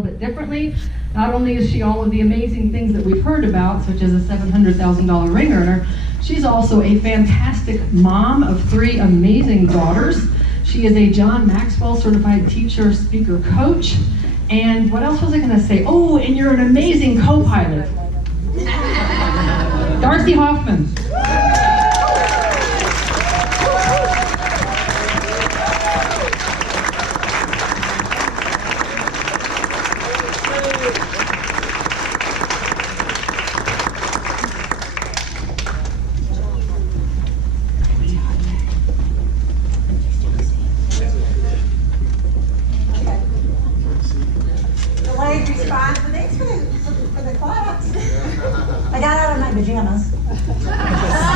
little bit differently. Not only is she all of the amazing things that we've heard about, such as a $700,000 ring earner, she's also a fantastic mom of 3 amazing daughters. She is a John Maxwell certified teacher, speaker, coach. And what else was I going to say? Oh, and you're an amazing co-pilot. Darcy Hoffman.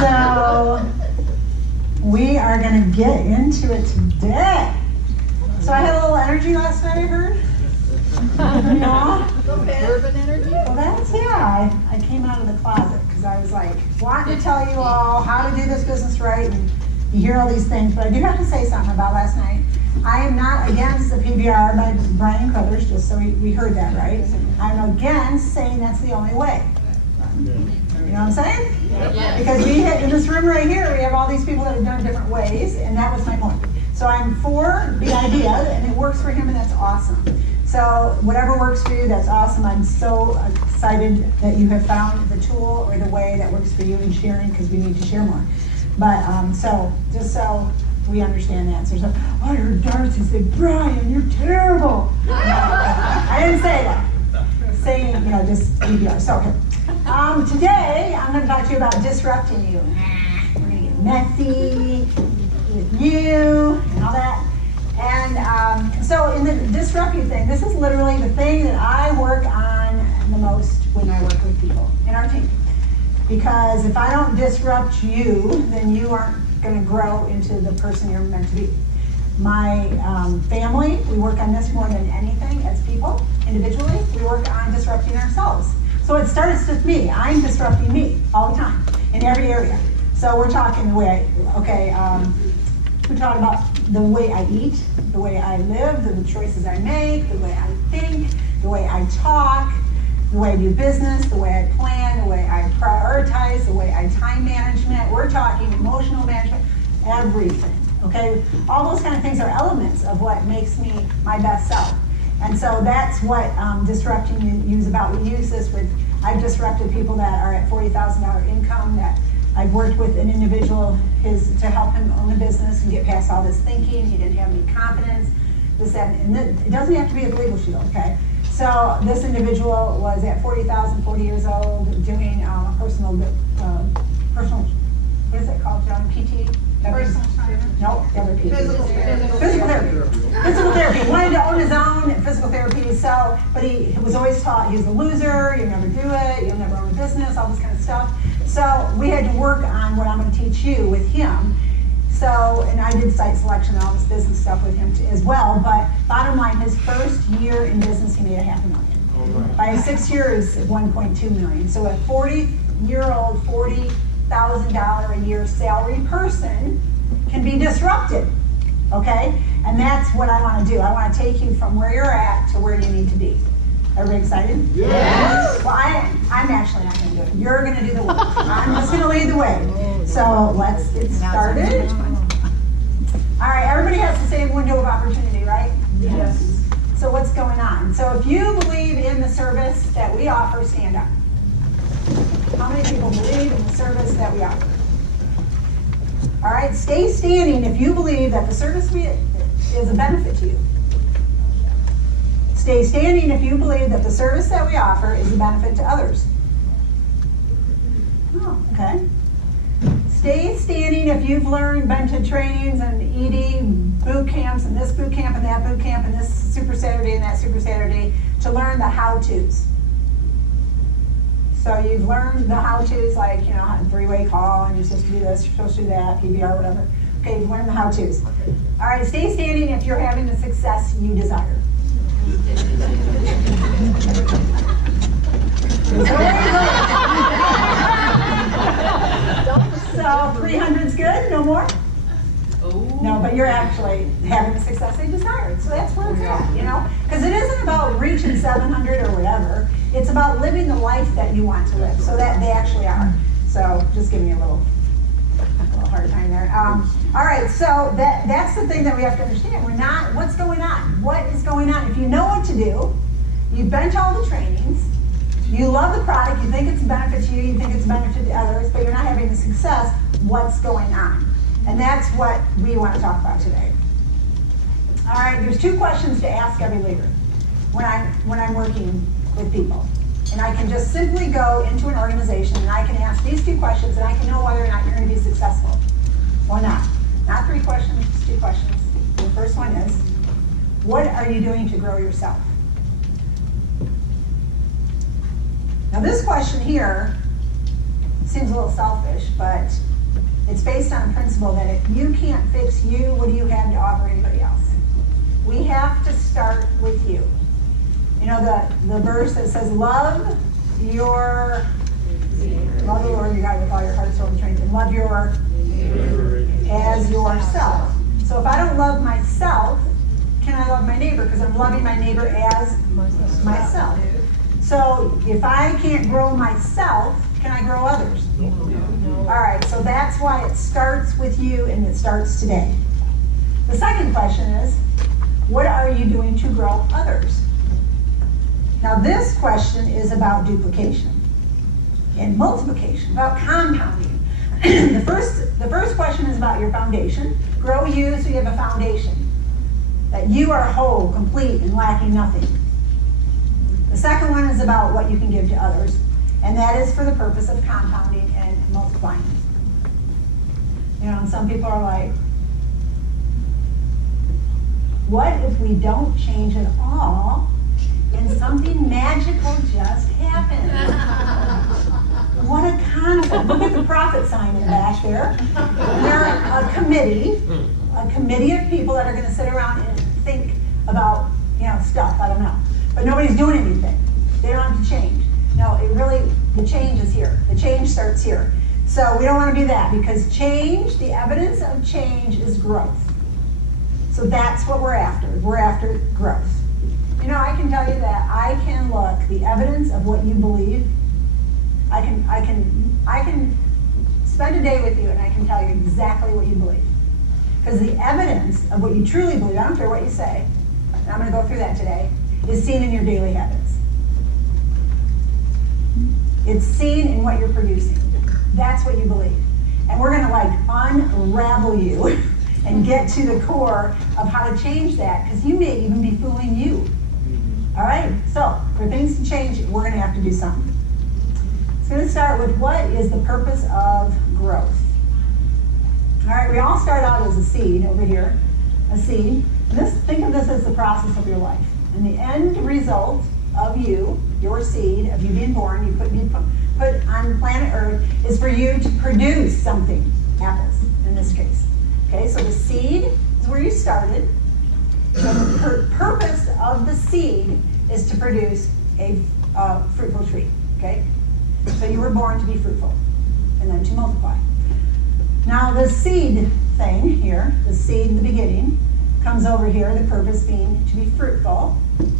So we are going to get into it today. So I had a little energy last night, I heard. Yeah. Urban energy? Well, I came out of the closet because I was like wanting to tell you all how to do this business right, and you hear all these things, but I do have to say something about last night. I am not against the PBR by Brian Crothers, just so we heard that right. I'm against saying that's the only way. You know what I'm saying? Yes. Because we in this room right here, we have all these people that have done different ways, and that was my point. So I'm for the idea, and it works for him, and that's awesome. So whatever works for you, that's awesome. I'm so excited that you have found the tool or the way that works for you in sharing, because we need to share more. But so just so we understand that. So I heard Darcy say, Brian, you're terrible. I didn't say that. Saying, just PBR. So okay. Today, I'm going to talk to you about disrupting you. We're going to get messy with you and all that. And so in the disrupt you thing, this is literally the thing that I work on the most when I work with people in our team. Because if I don't disrupt you, then you aren't going to grow into the person you're meant to be. My family, we work on this more than anything as people, individually. We work on disrupting ourselves. So it starts with me. I'm disrupting me all the time in every area. So we're talking the way we're talking about the way I eat, the way I live, the choices I make, the way I think, the way I talk, the way I do business, the way I plan, the way I prioritize, the way I time management. We're talking emotional management, everything, okay? All those kind of things are elements of what makes me my best self. And so that's what disrupting you is about. We use this with, I've disrupted people that are at $40,000 income, that I've worked with an individual to help him own a business and get past all this thinking. He didn't have any confidence, this, that, and it doesn't have to be a legal shield, okay? So this individual was at 40 years old, doing a personal, what is it called, John? PT? Personal trainer? Nope, the other PT. Physical therapy. Physical therapy. Physical therapy. He wanted to own his own physical therapy, so, but he was always taught he's a loser, you'll never do it, you'll never own a business, all this kind of stuff. So we had to work on what I'm going to teach you with him. So, and I did site selection and all this business stuff with him as well, but bottom line, his first year in business, he made $500,000. By 6 years, 1.2 million. So a 40-year-old, $40,000 a year salary person can be disrupted, okay? And that's what I want to do. I want to take you from where you're at to where you need to be. Everybody excited? Yes. Well, I'm actually not going to do it. You're going to do the work. I'm just going to lead the way. So let's get started. All right, everybody has the same window of opportunity, right? Yes. So what's going on? So if you believe in the service that we offer, stand up. How many people believe in the service that we offer? All right, stay standing if you believe that the service is a benefit to you. Stay standing if you believe that the service that we offer is a benefit to others. Oh, okay. Stay standing if you've been to trainings and ED boot camps and this boot camp and that boot camp and this Super Saturday and that Super Saturday to learn the how-tos. So you've learned the how-tos, like, three-way call, and you're supposed to do this, you're supposed to do that, PBR, whatever. Okay, you've learned the how-tos. All right, stay standing if you're having the success you desire. So 300's good, no more? No, but you're actually having the success they desired. So that's where it's at, because it isn't about reaching 700 or whatever. It's about living the life that you want to live, so that they actually are. So just give me a little hard time there. All right, so that's the thing that we have to understand. We're not, what's going on? What is going on? If you know what to do, you bench all the trainings, you love the product, you think it's a benefit to you, you think it's a benefit to others, but you're not having the success, what's going on? And that's what we want to talk about today. All right, there's 2 questions to ask every leader when I'm working with people. And I can just simply go into an organization and I can ask these 2 questions and I can know whether or not you're going to be successful or not. Not 3 questions, just 2 questions. The first one is, what are you doing to grow yourself? Now this question here seems a little selfish, but it's based on a principle that if you can't fix you, what do you have to offer anybody else? We have to start with you. You know the verse that says, love the Lord your God with all your heart, soul, and strength, and love your as yourself. So if I don't love myself, can I love my neighbor? Because I'm loving my neighbor as myself. So if I can't grow myself, can I grow others? All right, so that's why it starts with you and it starts today. The second question is, what are you doing to grow others? Now this question is about duplication and multiplication, about compounding. The first question is about your foundation. Grow you so you have a foundation, that you are whole, complete, and lacking nothing. The second one is about what you can give to others, and that is for the purpose of compounding and multiplying. You know, and some people are like, what if we don't change at all and something magical just happens? What a concept. Look at the profit sign in the back there. They're a committee of people that are going to sit around and think about, stuff, I don't know. But nobody's doing anything. They don't have to change. No, the change is here. The change starts here. So we don't want to be that, because change, the evidence of change is growth. So that's what we're after. We're after growth. I can tell you that I can look the evidence of what you believe. I can spend a day with you and I can tell you exactly what you believe. Because the evidence of what you truly believe, I don't care what you say, and I'm going to go through that today, is seen in your daily habits. It's seen in what you're producing. That's what you believe. And we're going to unravel you and get to the core of how to change that, because you may even be fooling you. All right, so for things to change, we're going to have to do something. It's going to start with, what is the purpose of growth? All right, we all start out as a seed over here, a seed. And think of this as the process of your life. And the end result of you, your seed, of you being born, you put on planet Earth, is for you to produce something, apples in this case. Okay, so the seed is where you started. So the purpose of the seed is to produce a fruitful tree. Okay, so you were born to be fruitful and then to multiply. Now the seed thing here, the seed in the beginning, comes over here, the purpose being to be fruitful,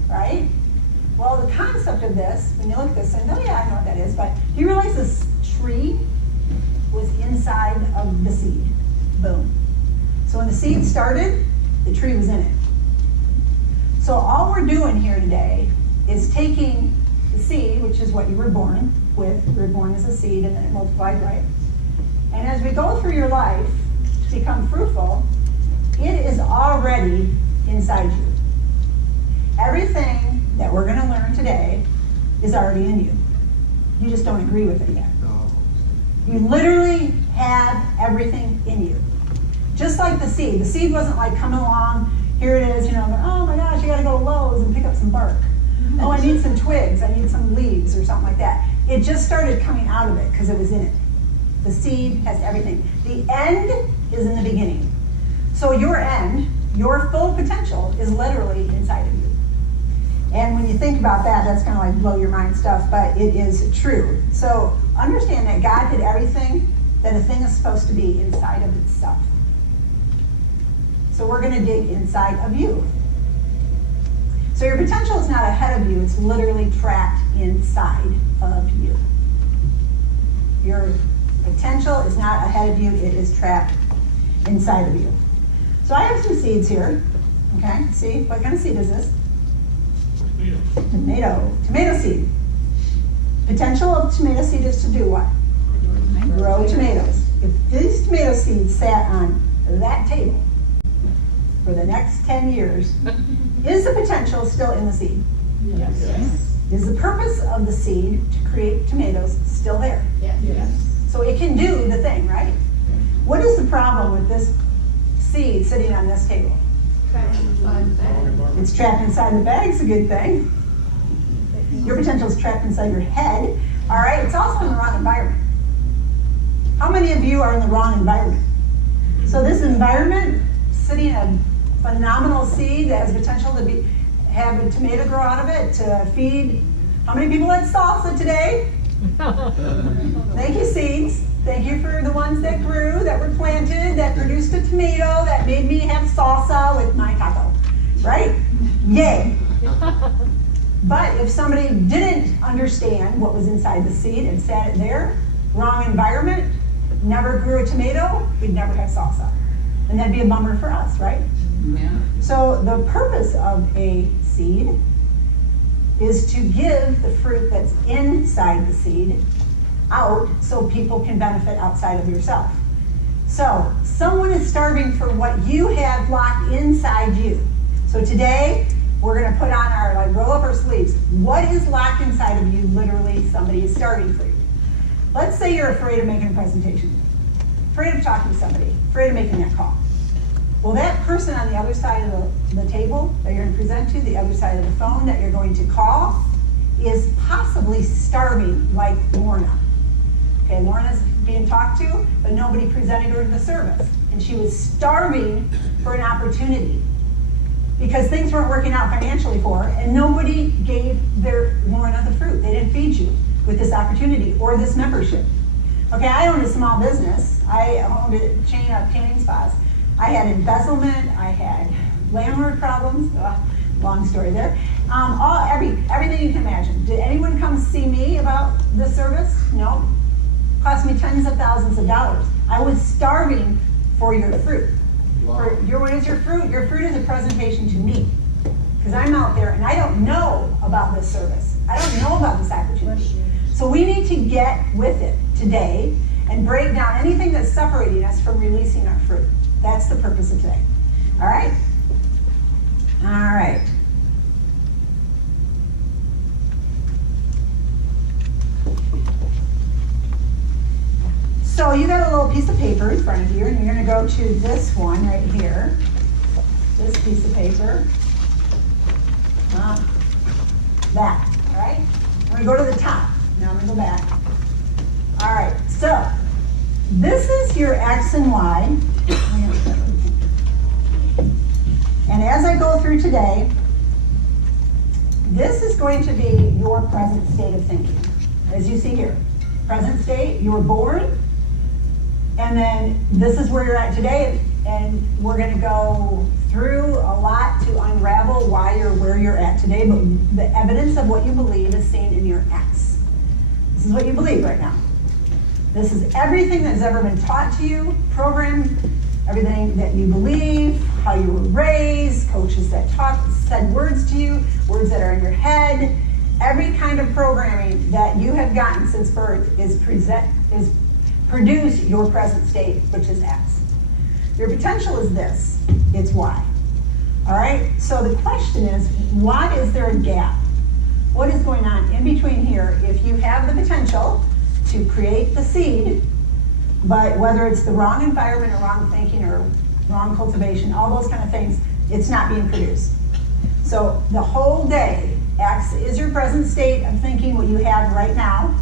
right? Well, the concept of this, when you look at this, and oh yeah, I know what that is, but do you realize this tree was inside of the seed? Boom. So when the seed started, the tree was in it. So all we're doing here today is taking the seed, which is what you were born with. You were born as a seed and then it multiplied, right? And as we go through your life to become fruitful, it is already inside you. Everything that we're going to learn today is already in you. You just don't agree with it yet. You literally have everything in you. Just like the seed. The seed wasn't like coming along, here it is, oh my gosh, you got to go to Lowe's and pick up some bark. Oh, I need some twigs, I need some leaves or something like that. It just started coming out of it because it was in it. The seed has everything. The end is in the beginning. So your end, your full potential, is literally inside of you. And when you think about that, that's kind of like blow your mind stuff, but it is true. So understand that God did everything that a thing is supposed to be inside of itself. So we're going to dig inside of you. So your potential is not ahead of you, it's literally trapped inside of you. Your potential is not ahead of you, it is trapped inside of you. So I have some seeds here. Okay, see, what kind of seed is this? Tomato seed. Potential of tomato seed is to do what? Grow tomatoes. If these tomato seeds sat on that table for the next 10 years, is the potential still in the seed? Yes. Is the purpose of the seed to create tomatoes still there? Yes. So it can do the thing, right? What is the problem with this seed sitting on this table? It's trapped inside the bag, it's a good thing. Your potential is trapped inside your head. All right, it's also in the wrong environment. How many of you are in the wrong environment? So this environment, sitting a phenomenal seed that has potential to have a tomato grow out of it, to feed. How many people had salsa today? Thank you, seeds. Thank you for the ones that grew, that were planted, that produced a tomato, that made me have salsa with my taco, right? Yay. But if somebody didn't understand what was inside the seed and sat it there, wrong environment, never grew a tomato, we'd never have salsa. And that'd be a bummer for us, right? Yeah. So the purpose of a seed is to give the fruit that's inside the seed out so people can benefit outside of yourself. So someone is starving for what you have locked inside you. So today we're going to put on our, roll up our sleeves. What is locked inside of you? Literally somebody is starving for you. Let's say you're afraid of making a presentation, afraid of talking to somebody, afraid of making that call. Well, that person on the other side of the table that you're going to present to, the other side of the phone that you're going to call, is possibly starving like Lorna. Okay, Lorna's being talked to, but nobody presented her the service. And she was starving for an opportunity because things weren't working out financially for her, and nobody gave Lorna the fruit. They didn't feed you with this opportunity or this membership. Okay, I owned a small business. I owned a chain of tanning spas. I had embezzlement, I had landlord problems, long story there. Everything you can imagine. Did anyone come see me about this service? No. Cost me tens of thousands of dollars. I was starving for your fruit. Wow. What is your fruit? Your fruit is a presentation to me. Because I'm out there and I don't know about this service. I don't know about this opportunity. So we need to get with it today and break down anything that's separating us from releasing our fruit. That's the purpose of today. All right? All right. So you got a little piece of paper in front of you, and you're going to go to this one right here. This piece of paper. That, all right? I'm going to go to the top. Now I'm going to go back. All right, so this is your X and Y. And as I go through today, this is going to be your present state of thinking. As you see here, present state, you were born, and then this is where you're at today, and we're going to go through a lot to unravel why you're where you're at today, but the evidence of what you believe is seen in your X. This is what you believe right now. This is everything that's ever been taught to you, programmed, everything that you believe, how you were raised, coaches that said words to you, words that are in your head. Every kind of programming that you have gotten since birth is produce your present state, which is X. Your potential is this, it's Y. All right, so the question is, why is there a gap? What is going on in between here? If you have the potential to create the seed, but whether it's the wrong environment or wrong thinking or wrong cultivation, all those kind of things, it's not being produced. So the whole day, X is your present state of thinking, what you have right now,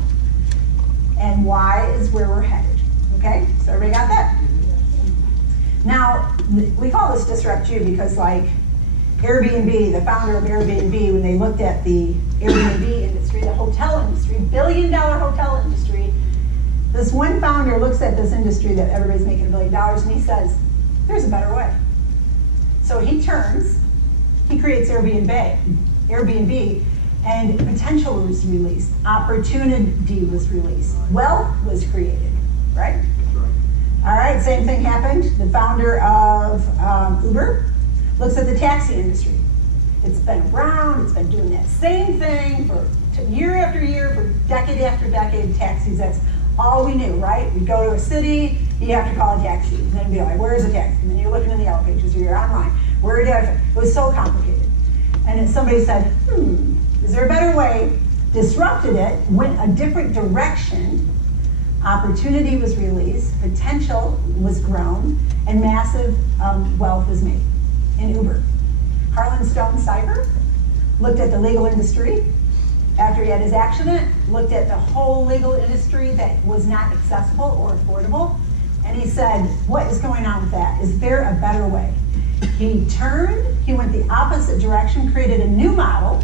and Y is where we're headed. Okay, so everybody got that? Now, we call this Disrupt You because like Airbnb, the founder of Airbnb, when they looked at the Airbnb industry, the hotel industry, billion-dollar hotel industry, this one founder looks at this industry that everybody's making $1 billion and he says, there's a better way. So he turns he creates Airbnb, and potential was released, opportunity was released, wealth was created, right? All right, same thing happened. The founder of Uber looks at the taxi industry. It's been around, it's been doing that same thing for year after year, for decade after decade, taxis, that's all we knew, right? We go to a city, you have to call a taxi, and then be like, where's a taxi? And then you're looking in the yellow pages, or you're online. Where did I, it was so complicated. And then somebody said, is there a better way? Disrupted it, went a different direction, opportunity was released, potential was grown, and massive wealth was made in Uber. Harlan Stone Cyber looked at the legal industry after he had his accident, looked at the whole legal industry that was not accessible or affordable, and he said, what is going on with that? Is there a better way? He turned, he went the opposite direction, created a new model,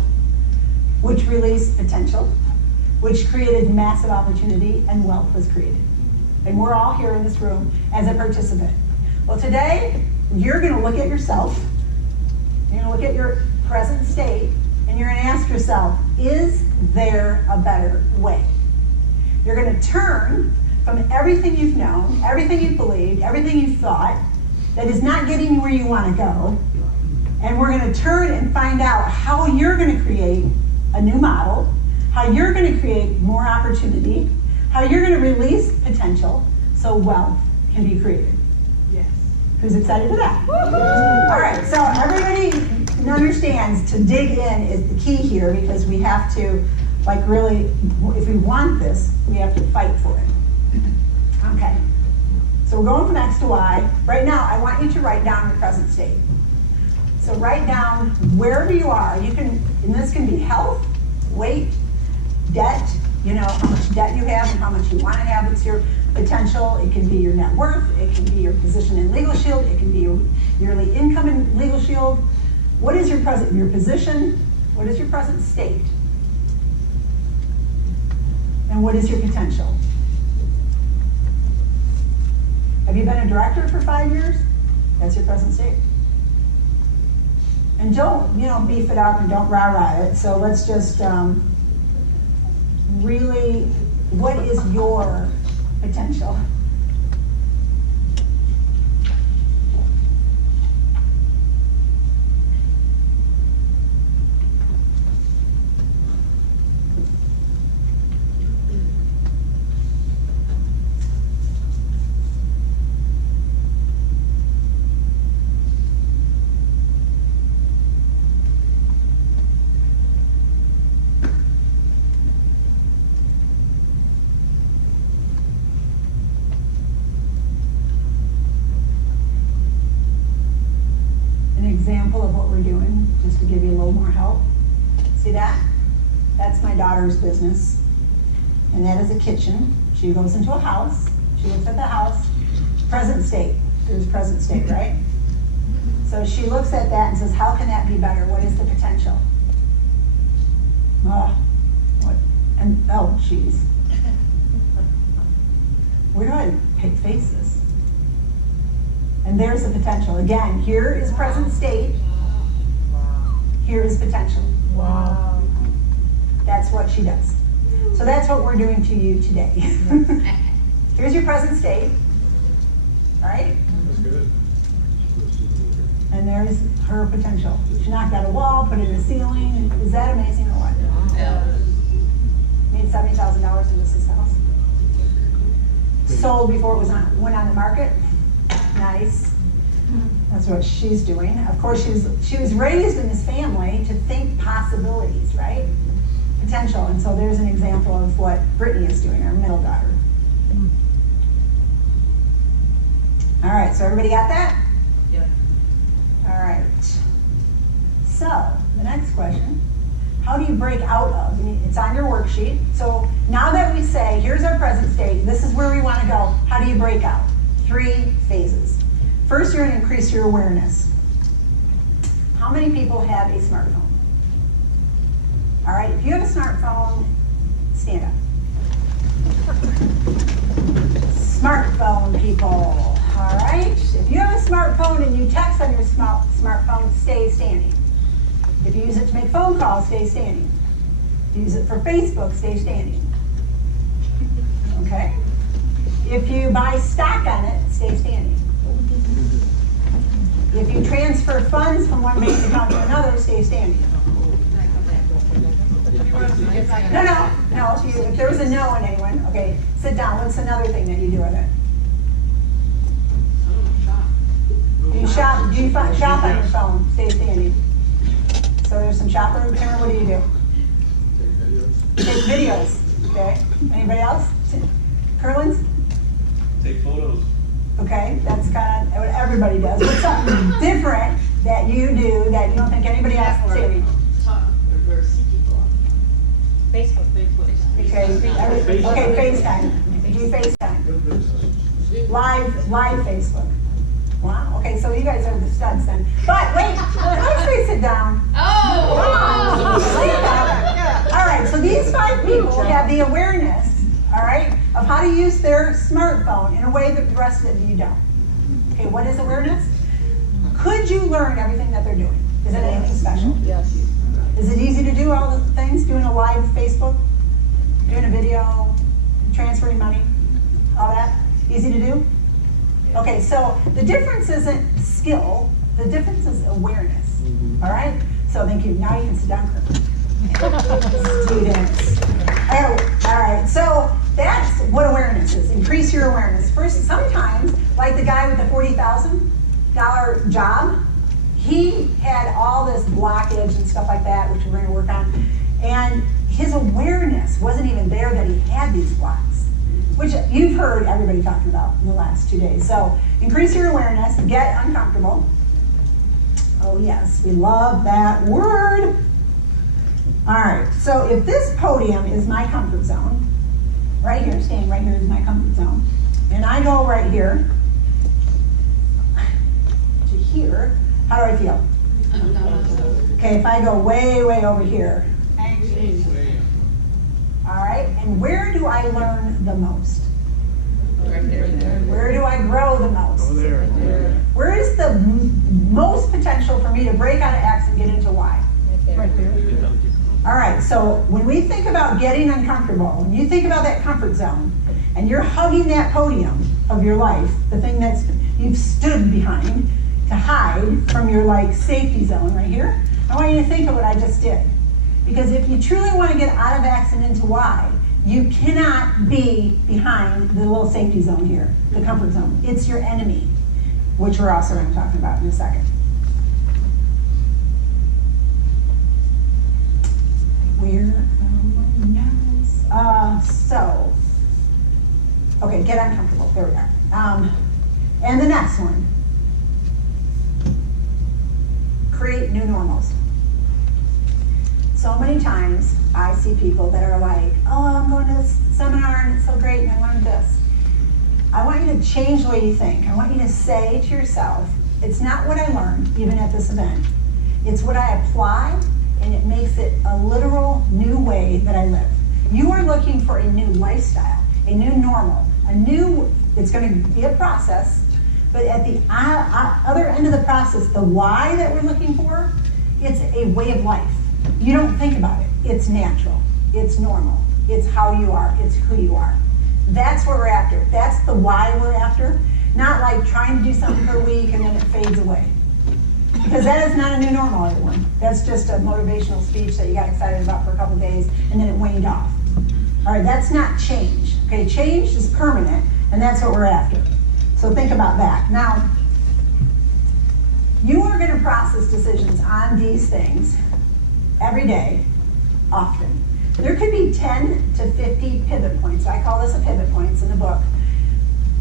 which released potential, which created massive opportunity, and wealth was created. And we're all here in this room as a participant. Well, today, you're gonna look at yourself, you're gonna look at your present state, and you're gonna ask yourself, is there a better way? You're gonna turn from everything you've known, everything you've believed, everything you've thought, that is not getting you where you wanna go, and we're gonna turn and find out how you're gonna create a new model, how you're gonna create more opportunity, how you're gonna release potential so wealth can be created. Yes. Who's excited for that? All right, so everybody understands to dig in is the key here, because we have to, like, really, if we want this, we have to fight for it. Okay, so we're going from X to Y. Right now, I want you to write down your present state. So write down wherever you are. You can, and this can be health, weight, debt, you know, how much debt you have and how much you want to have. It's your potential. It can be your net worth. It can be your position in Legal Shield. It can be your yearly income in Legal Shield. What is your present, your position? What is your present state? And what is your potential? Have you been a director for 5 years? That's your present state. And don't, you know, beef it up and don't rah-rah it. So let's just really, what is your potential? Example of what we're doing, just to give you a little more help. See that? That's my daughter's business. And that is a kitchen. She goes into a house, she looks at the house, present state. There's present state, right? So she looks at that and says, how can that be better? What is the potential? Oh, what? And oh, geez. Where do I pick faces? And there's the potential. Again, here is present state. Here is potential. Wow. That's what she does. So that's what we're doing to you today. Here's your present state. All right? That's good. And there's her potential. She knocked out a wall, put it in the ceiling. Is that amazing or what? Yeah. Made $70,000 in this house. Sold before it went on the market. Nice. That's what she's doing. Of course, she was raised in this family to think possibilities, right? Potential. And so there's an example of what Brittany is doing, our middle daughter. All right, so everybody got that? Yep. All right. So the next question, how do you break out of? I mean, it's on your worksheet. So now that we say, here's our present state, this is where we want to go, how do you break out? 3 phases. First, you're going to increase your awareness. How many people have a smartphone? All right, if you have a smartphone, stand up. Smartphone people. All right, if you have a smartphone and you text on your smartphone, stay standing. If you use it to make phone calls, stay standing. If you use it for Facebook, stay standing. Okay? If you buy stock on it, stay standing. If you transfer funds from one bank account to another, stay standing. No. If there was a no in anyone, okay, sit down. What's another thing that you do with it? Do you shop? Do you shop on your phone? Stay standing. So there's some shopper. Cameron, what do you do? Take videos. Okay. Anybody else? Curlins? Take photos. Okay, that's kind of what everybody does. What's something different that you do that you don't think anybody else is doing? Facebook. Okay, FaceTime. Do you FaceTime? Live Facebook. Wow, okay, so you guys are the studs then. But wait, let's sit down. Oh! All right, so these 5 people have the awareness, all right, of how to use their smartphone in a way that the rest of you don't. Okay, what is awareness? Could you learn everything that they're doing? Is it anything special? Yes. Is it easy to do all the things? Doing a live Facebook, doing a video, transferring money, all that? Easy to do? Okay, so the difference isn't skill, the difference is awareness. All right? So thank you. Now you can sit down. Students. All right, so that's what awareness is. Increase your awareness. First, sometimes, like the guy with the $40,000 job, he had all this blockage and stuff like that, which we're going to work on, and his awareness wasn't even there that he had these blocks, which you've heard everybody talking about in the last 2 days. So increase your awareness, get uncomfortable. Oh yes, we love that word. All right, so if this podium is my comfort zone, right here, staying right here is my comfort zone, and I go right here to here, how do I feel? Okay, if I go way, way over here. All right, and where do I learn the most? Where do I grow the most? Where is the most potential for me to break out of X and get into Y? Right there. All right, so when we think about getting uncomfortable, when you think about that comfort zone, and you're hugging that podium of your life, the thing that's you've stood behind to hide from your safety zone right here, I want you to think of what I just did. Because if you truly want to get out of X and into Y, you cannot be behind the little safety zone here, the comfort zone. It's your enemy, which we're also going to talk about in a second. Okay, get uncomfortable. There we are. And the next one. Create new normals. So many times I see people that are like, oh, I'm going to this seminar and it's so great and I learned this. I want you to change the way you think. I want you to say to yourself, it's not what I learned, even at this event. It's what I apply, and it makes it a literal new way that I live. You are looking for a new lifestyle, a new normal, it's going to be a process, but at the other end of the process, the why that we're looking for, it's a way of life. You don't think about it. It's natural. It's normal. It's how you are. It's who you are. That's what we're after. That's the why we're after. Not like trying to do something for a week and then it fades away. Because that is not a new normal, everyone. That's just a motivational speech that you got excited about for a couple of days and then it waned off. All right, that's not change. Okay, change is permanent, and that's what we're after. So think about that. Now, you are going to process decisions on these things every day, often. There could be 10 to 50 pivot points. I call this a pivot points in the book,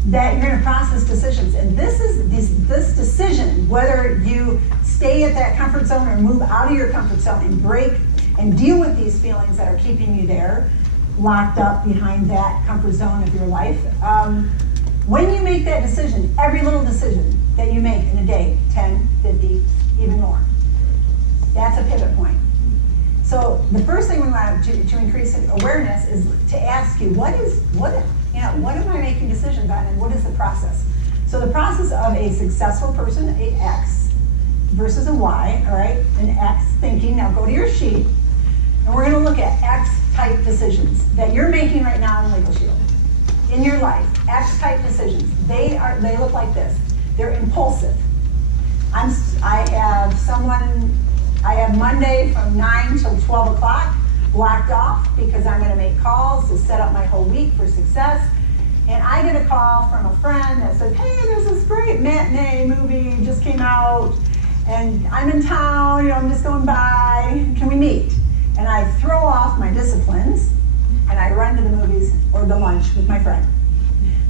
that you're going to process decisions. And this decision, whether you stay at that comfort zone or move out of your comfort zone and break and deal with these feelings that are keeping you there, locked up behind that comfort zone of your life. When you make that decision, every little decision that you make in a day, 10, 50, even more, that's a pivot point. So the first thing we want to increase awareness is to ask you, what am I making decisions on, and what is the process? So the process of a successful person, a X, versus a Y, all right? An X thinking. Now go to your sheet, and we're gonna look at X type decisions that you're making right now in Legal Shield. In your life, X type decisions. They look like this. They're impulsive. I have Monday from 9 till 12 o'clock blocked off because I'm gonna make calls to set up my whole week for success. And I get a call from a friend that says, hey, there's this great matinee movie just came out, and I'm in town, I'm just going by, can we meet? And I throw off my disciplines, and I run to the movies or the lunch with my friend.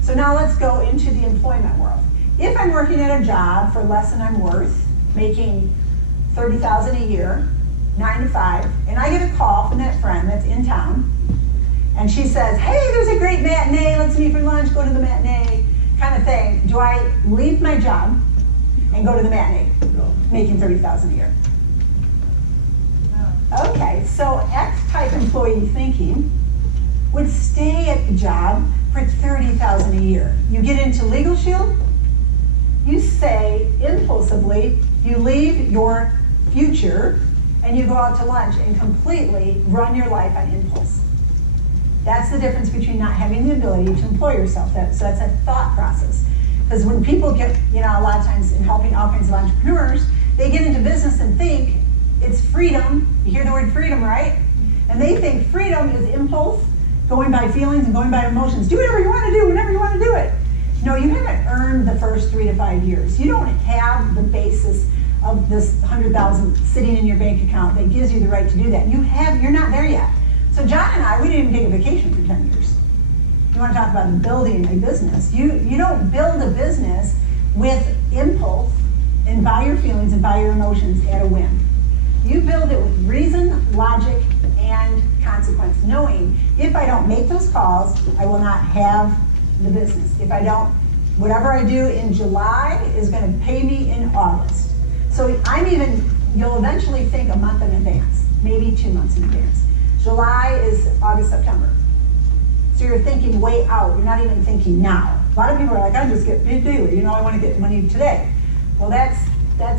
So now let's go into the employment world. If I'm working at a job for less than I'm worth, making $30,000 a year, 9 to 5, and I get a call from that friend that's in town, and she says, hey, there's a great matinee, let's meet for lunch, go to the matinee, kind of thing. Do I leave my job and go to the matinee, making $30,000 a year? No. Okay, so X-type employee thinking would stay at the job for $30,000 a year. You get into Legal Shield, you say impulsively, you leave your future and you go out to lunch and completely run your life on impulse. That's the difference between not having the ability to employ yourself. So that's a thought process. Because when people get, a lot of times in helping all kinds of entrepreneurs, they get into business and think it's freedom. You hear the word freedom, right? And they think freedom is impulse, going by feelings and going by emotions. Do whatever you want to do, whenever you want to do it. No, you haven't earned the first 3 to 5 years. You don't have the basis of this $100,000 sitting in your bank account that gives you the right to do that. You're not there yet. So John and I, we didn't even take a vacation for 10 years. You want to talk about building a business. You don't build a business with impulse and by your feelings and by your emotions at a whim. You build it with reason, logic, and consequence, knowing if I don't make those calls, I will not have the business. If I don't, whatever I do in July is going to pay me in August. So you'll eventually think a month in advance, maybe 2 months in advance. July is August, September. So you're thinking way out. You're not even thinking now. A lot of people are like, I just get paid daily. I want to get money today. Well, that's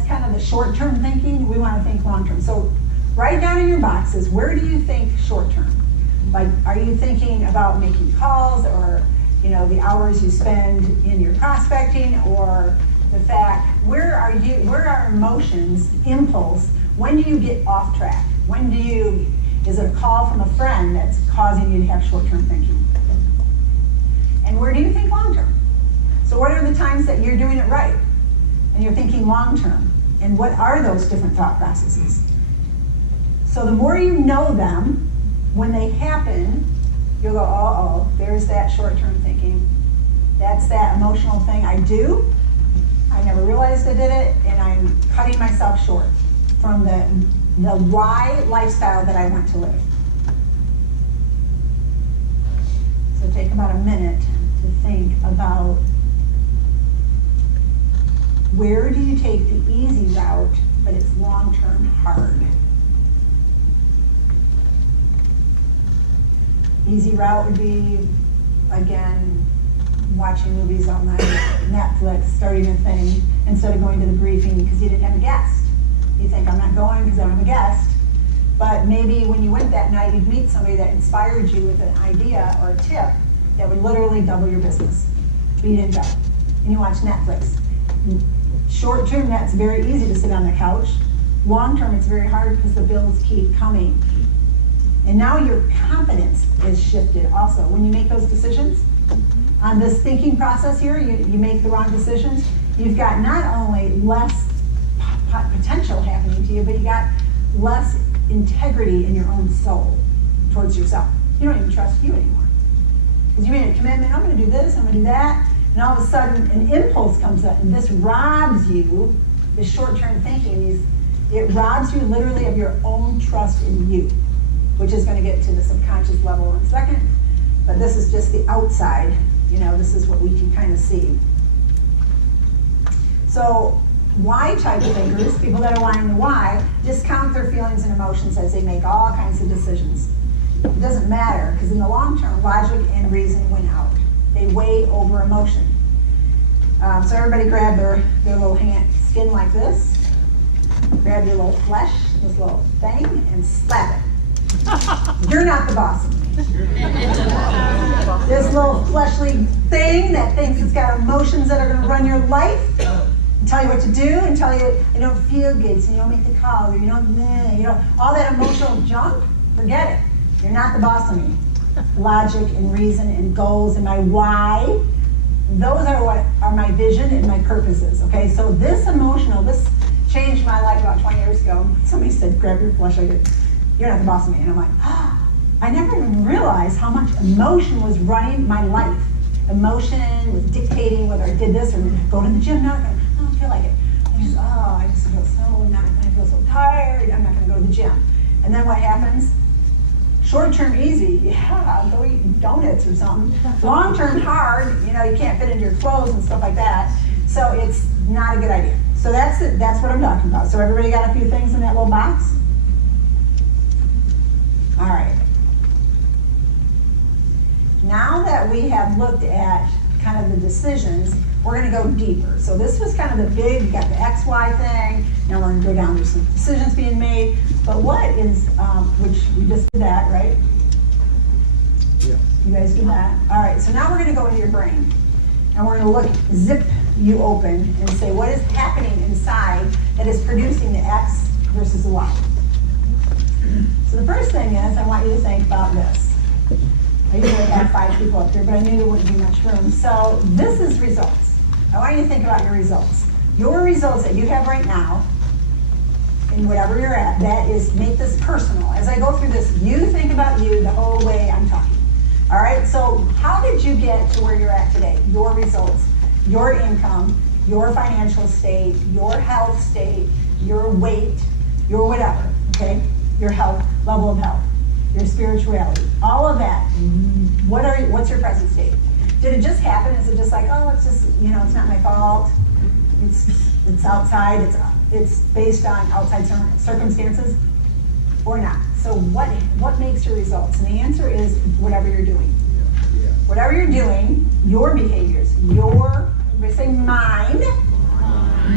kind of the short-term thinking. We want to think long-term. So write down in your boxes, where do you think short-term? Like, are you thinking about making calls or, the hours you spend in your prospecting, or the fact, where are emotions, impulse, when do you get off track? Is it a call from a friend that's causing you to have short-term thinking? And where do you think long-term? So what are the times that you're doing it right and you're thinking long-term? And what are those different thought processes? So the more you know them, when they happen, you'll go, oh, there's that short-term thinking. That's that emotional thing I do. I never realized I did it, and I'm cutting myself short from the why lifestyle that I want to live. So take about a minute to think about, where do you take the easy route, but it's long-term hard? Easy route would be, again, watching movies all night, Netflix, starting a thing, instead of going to the briefing because you didn't have a guest. You think, I'm not going because I don't have a guest. But maybe when you went that night, you'd meet somebody that inspired you with an idea or a tip that would literally double your business. But you didn't go. And you watch Netflix. Short term, that's very easy to sit on the couch. Long term, it's very hard because the bills keep coming. And now your confidence is shifted also. When you make those decisions, on this thinking process here, you make the wrong decisions, you've got not only less potential happening to you, but you got less integrity in your own soul towards yourself. You don't even trust you anymore. Because you made a commitment, I'm going to do this, I'm going to do that, and all of a sudden an impulse comes up, and this robs you, this short-term thinking, it robs you literally of your own trust in you, which is going to get to the subconscious level in a second, but this is just the outside, this is what we can kind of see. So, Y-type thinkers, people that are lying the Y, discount their feelings and emotions as they make all kinds of decisions. It doesn't matter, because in the long term, logic and reason win out. They weigh over emotion. So everybody grab their little skin like this. grab your little flesh, this little thing, and slap it. You're not the boss of me. This little fleshly thing that thinks it's got emotions that are going to run your life, and tell you what to do, and tell you you don't feel good, so you don't make the call, or you don't, all that emotional junk, forget it. You're not the boss of me. Logic and reason and goals and my why, those are what are my vision and my purposes, okay? So this changed my life about 20 years ago. Somebody said, grab your flesh, you're not the boss of me. And I'm like, I never even realized how much emotion was running my life. Emotion was dictating whether I did this or go to the gym. No, I don't feel like it. I just feel I feel so tired. I'm not going to go to the gym. And then what happens? Short-term easy, yeah, go eat donuts or something. Long-term hard, you can't fit into your clothes and stuff like that. So it's not a good idea. So that's what I'm talking about. So everybody got a few things in that little box? All right. Now that we have looked at kind of the decisions, we're going to go deeper. So this was kind of the big, you got the X, Y thing. Now we're going to go down, there's some decisions being made. But what is, which we just did that, right? Yeah. You guys did that? All right, so now we're going to go into your brain. And we're going to zip you open and say what is happening inside that is producing the X versus the Y. So the first thing is, I want you to think about this. I usually have 5 people up here, but I knew there wouldn't be much room. So this is results. I want you to think about your results. Your results that you have right now, in whatever you're at, that is, make this personal. As I go through this, you think about you the whole way I'm talking. All right, so how did you get to where you're at today? Your results, your income, your financial state, your health state, your weight, your whatever, okay? Your health, level of health, your spirituality, all of that. What's your present state? Did it just happen? Is it just like, oh, it's just, it's not my fault. It's outside, it's based on outside circumstances or not? So what makes your results? And the answer is whatever you're doing. Yeah. Whatever you're doing, your behaviors, everybody say mine,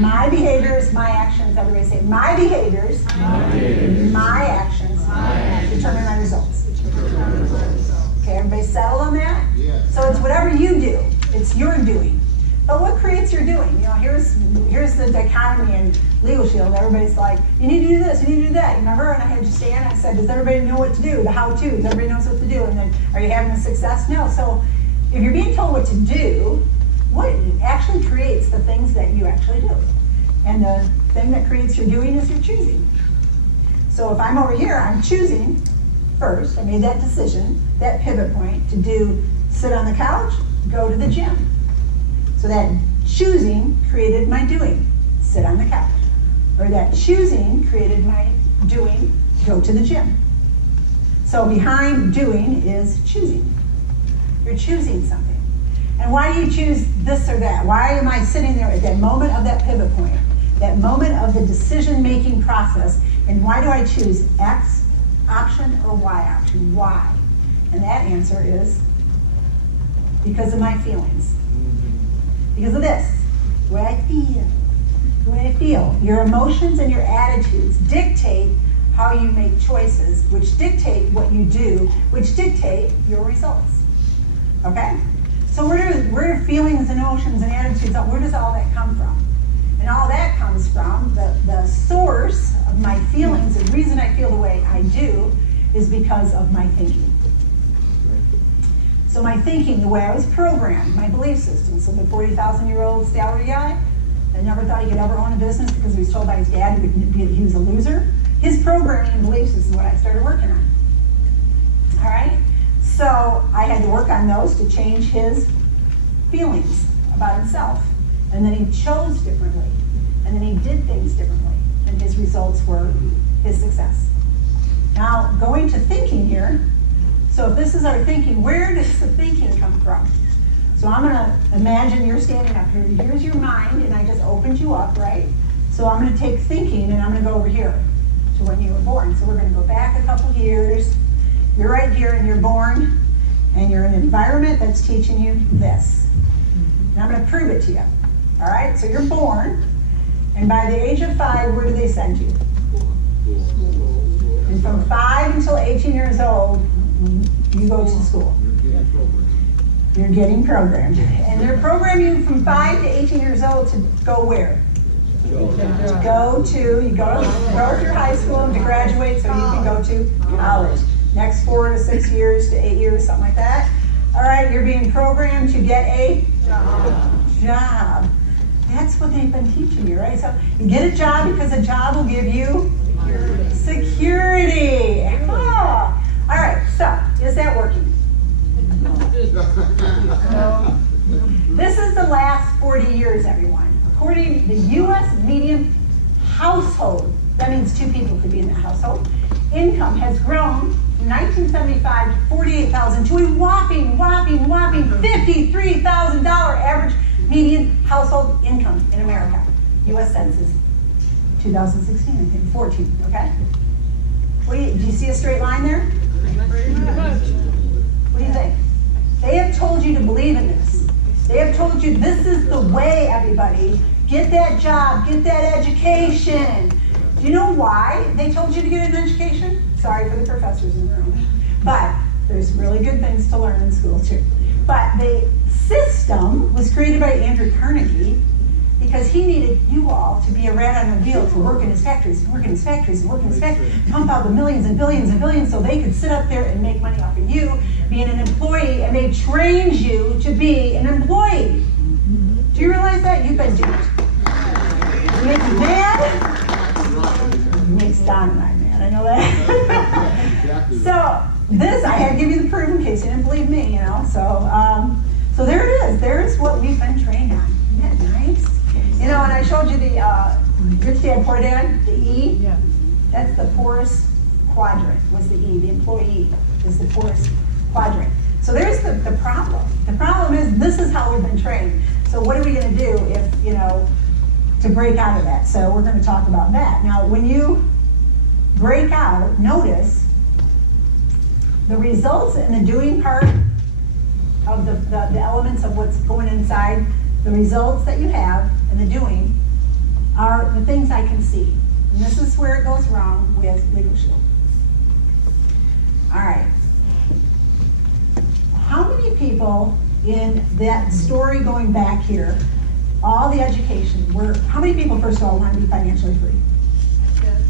my behaviors, my actions. Everybody say my behaviors, my actions, determine my results. Okay, everybody settle on that? Yeah. So it's whatever you do, it's your doing. But what creates your doing? Here's the dichotomy in Legal Shield. Everybody's like, you need to do this, you need to do that. Remember? And I had you stand and I said, does everybody know what to do? The how-to. Does everybody knows what to do? And then, are you having a success? No. So if you're being told what to do, what actually creates the things that you actually do? And the thing that creates your doing is your choosing. So if I'm over here, I'm choosing first. I made that decision, that pivot point to sit on the couch, go to the gym. So that choosing created my doing, sit on the couch. Or that choosing created my doing, go to the gym. So behind doing is choosing. You're choosing something. And why do you choose this or that? Why am I sitting there at that moment of that pivot point, that moment of the decision-making process, and why do I choose X option or Y option? Why? And that answer is because of my feelings. Because of this, the way I feel. Your emotions and your attitudes dictate how you make choices, which dictate what you do, which dictate your results. Okay? So where do feelings and emotions and attitudes, where does all that come from? And all that comes from the source of my feelings. The reason I feel the way I do is because of my thinking. So my thinking, the way I was programmed, my belief system. So the 40,000-year-old salary guy that never thought he could ever own a business because he was told by his dad he was a loser. His programming and beliefs is what I started working on. All right? So I had to work on those to change his feelings about himself. And then he chose differently. And then he did things differently. And his results were his success. Now, going to thinking here, so if this is our thinking, where does the thinking come from? So I'm going to imagine you're standing up here. Here's your mind, and I just opened you up, right? So I'm going to take thinking, and I'm going to go over here to when you were born. So we're going to go back a couple years. You're right here, and you're born, and you're in an environment that's teaching you this. And I'm going to prove it to you. All right? So you're born, And by the age of 5, where do they send you? And from 5 until 18 years old, you go to school. You're getting programmed. And they're programming you from 5 to 18 years old to go where? To go through high school and to graduate so you can go to college. Next 4 to 6 years to 8 years, something like that. All right, you're being programmed to get a job. That's what they've been teaching you, right? So you get a job because a job will give you security. Oh. All right, so is that working? This is the last 40 years, everyone. According to the U.S. median household, that means 2 people could be in that household, income has grown from 1975 to $48,000 to a whopping $53,000 average median household income in America. U.S. Census, 2016, I think, 14, okay? Do you see a straight line there? What do you think? They have told you to believe in this. They have told you this is the way, everybody. Get that job, get that education. Do you know why they told you to get an education? Sorry for the professors in the room. But there's really good things to learn in school too. But the system was created by Andrew Carnegie because he needed you all to be a rat on a wheel to work in his factories, pump out the millions and billions and billions so they could sit up there and make money off of you being an employee, and they trained you to be an employee. Do you realize that? You've been duped. It makes you mad. It makes Don and I mad, I know that. So this, I had to give you the proof in case you didn't believe me, you know. So there it is. There's what we've been trained on. Isn't that nice? You know, and I showed you the Rich Dad, Poor Dad, the E. Yeah. That's the poorest quadrant, was the E. The employee is the poorest quadrant. So there's the problem. The problem is this is how we've been trained. So what are we going to do if, you know, to break out of that? So we're going to talk about that. Now, when you break out, notice the results and the doing part of the elements of what's going inside, the results that you have and the doing are the things I can see. And this is where it goes wrong with Legal Shield. All right. How many people in that story going back here, all the education, how many people, first of all, want to be financially free? Yes.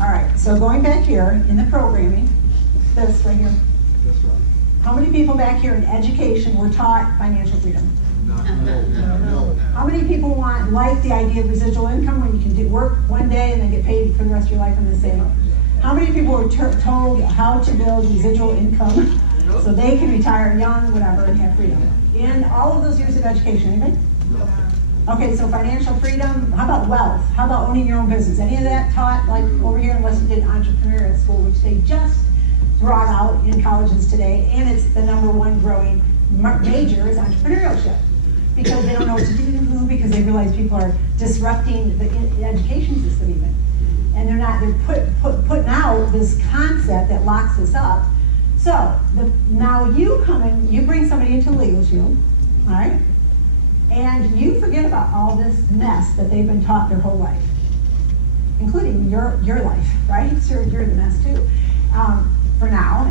All right, so going back here in the programming, this right here. That's right. How many people back here in education were taught financial freedom? No. How many people like the idea of residual income when you can work one day and then get paid for the rest of your life on the same? How many people were told how to build residual income so they can retire young, whatever, and have freedom? In all of those years of education, anybody? Okay, so financial freedom, how about wealth? How about owning your own business? Any of that taught, like over here, unless you did entrepreneur at school, which they just brought out in colleges today, and it's the #1 growing major is entrepreneurship. Because they don't know what to do, because they realize people are disrupting the education system even. And they're putting out this concept that locks us up. So now you come in, you bring somebody into Legal Shield, all right? And you forget about all this mess that they've been taught their whole life, including your life, right? So you're the mess too, for now.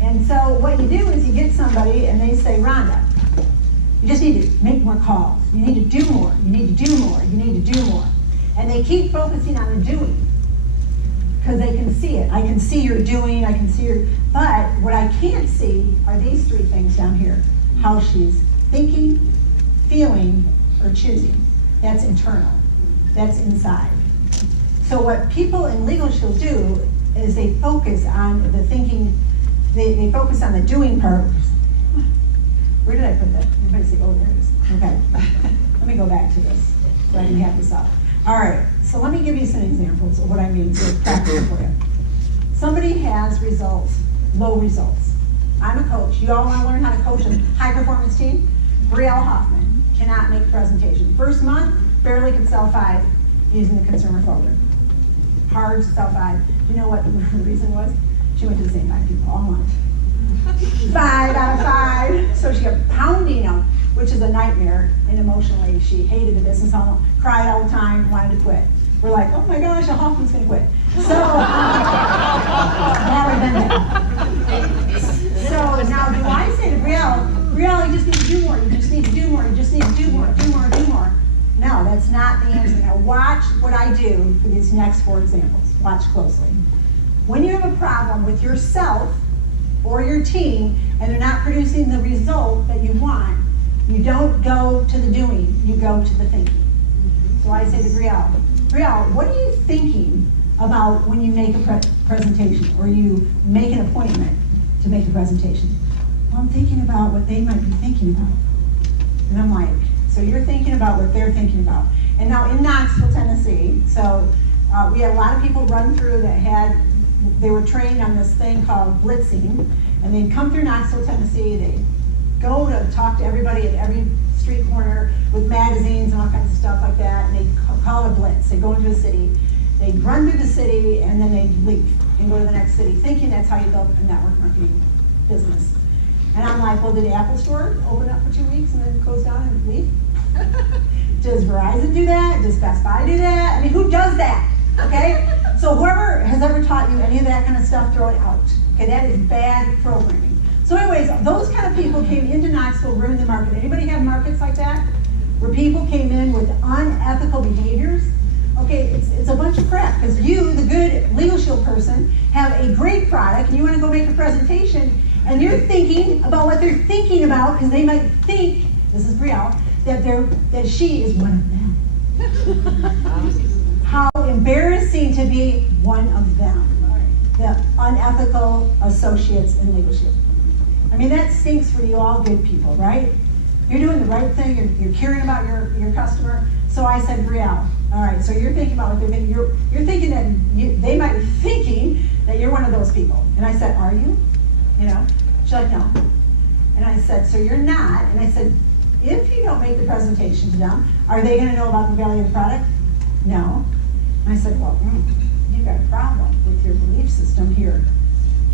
And so what you do is you get somebody and they say, Rhonda, you just need to make more calls. You need to do more. You need to do more. You need to do more. And they keep focusing on the doing because they can see it. I can see your doing. I can see your. But what I can't see are these 3 things down here. How she's thinking, feeling, or choosing. That's internal. That's inside. So what people in Legal Shield do is they focus on the thinking. They focus on the doing part. Where did I put that? Everybody say, oh, there it is. Okay. Let me go back to this so I can have this up. All right. So let me give you some examples of what I mean so it's practical for you. Somebody has results, low results. I'm a coach. You all want to learn how to coach a high-performance team? Darcy Hoffman cannot make a presentation. First month, barely could sell 5 using the consumer folder. Hard to sell 5. Do you know what the reason was? She went to the same 5 people all month. 5 out of 5. So she kept pounding them, which is a nightmare. And emotionally, she hated the business, almost cried all the time, wanted to quit. We're like, oh my gosh, a Hoffman's gonna quit. So, that would have been it. So now do I say to Brielle, you just need to do more, you just need to do more, you just need to do more, do more, do more. No, that's not the answer. Now watch what I do for these next 4 examples. Watch closely. When you have a problem with yourself or your team and they're not producing the result that you want, you don't go to the doing, you go to the thinking. So I say to Brielle, what are you thinking about when you make a presentation or you make an appointment to make a presentation? Well, I'm thinking about what they might be thinking about. And I'm like, so you're thinking about what they're thinking about. And now in Knoxville, Tennessee, so we had a lot of people run through that they were trained on this thing called blitzing, and they'd come through Knoxville, Tennessee, they'd go to talk to everybody at every street corner with magazines and all kinds of stuff like that, and they'd call it a blitz. They'd go into a city, they'd run through the city, and then they'd leave and go to the next city, thinking that's how you build a network marketing business. And I'm like, well, did the Apple Store open up for 2 weeks and then close down and leave? Does Verizon do that? Does Best Buy do that? I mean, who does that? Okay? So whoever has ever taught you any of that kind of stuff, throw it out. Okay, that is bad programming. So anyways, those kind of people came into Knoxville, ruined the market. Anybody have markets like that? Where people came in with unethical behaviors? Okay, it's a bunch of crap, because you, the good Legal Shield person, have a great product, and you want to go make a presentation, and you're thinking about what they're thinking about, because they might think, this is Brielle, that she is one of them. How embarrassing to be one of them, the unethical associates in Legal Shield. I mean, that stinks for you all good people, right? You're doing the right thing, you're caring about your customer. So I said, Brielle, all right, so you're thinking about what they're thinking. You're thinking that they might be thinking that you're one of those people. And I said, are you? You know? She's like, no. And I said, so you're not. And I said, if you don't make the presentation to them, are they going to know about the value of the product? No. And I said, well, you've got a problem with your belief system here.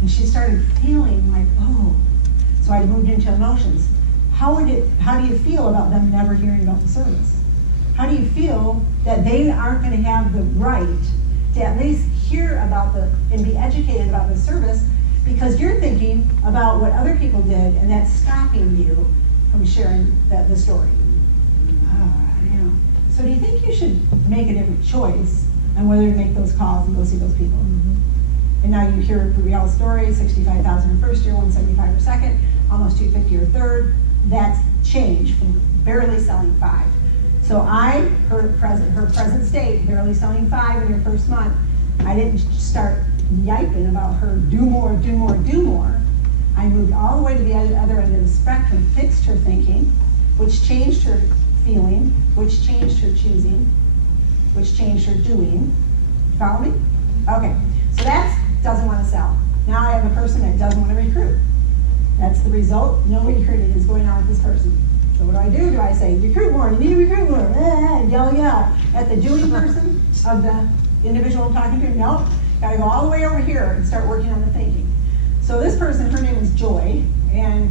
And she started feeling like, oh. So I moved into emotions. How do you feel about them never hearing about the service? How do you feel that they aren't going to have the right to at least hear about and be educated about the service, because you're thinking about what other people did, and that's stopping you from sharing the story? So do you think you should make a different choice on whether to make those calls and go see those people? And now you hear Brielle's story, 65,000 her first year, 175 her second, almost 250 her third. That's changed from barely selling 5. So her present state, barely selling 5 in her first month, I didn't start yiping about her do more, do more, do more. I moved all the way to the other end of the spectrum, fixed her thinking, which changed her feeling, which changed her choosing, which changed her doing. Follow me? Okay, so that doesn't want to sell. Now I have a person that doesn't want to recruit. That's the result. No recruiting is going on with this person. So what do? Do I say, recruit more, you need to recruit more, and yell at the doing person of the individual I'm talking to? No, gotta go all the way over here and start working on the thinking. So this person, her name is Joy, and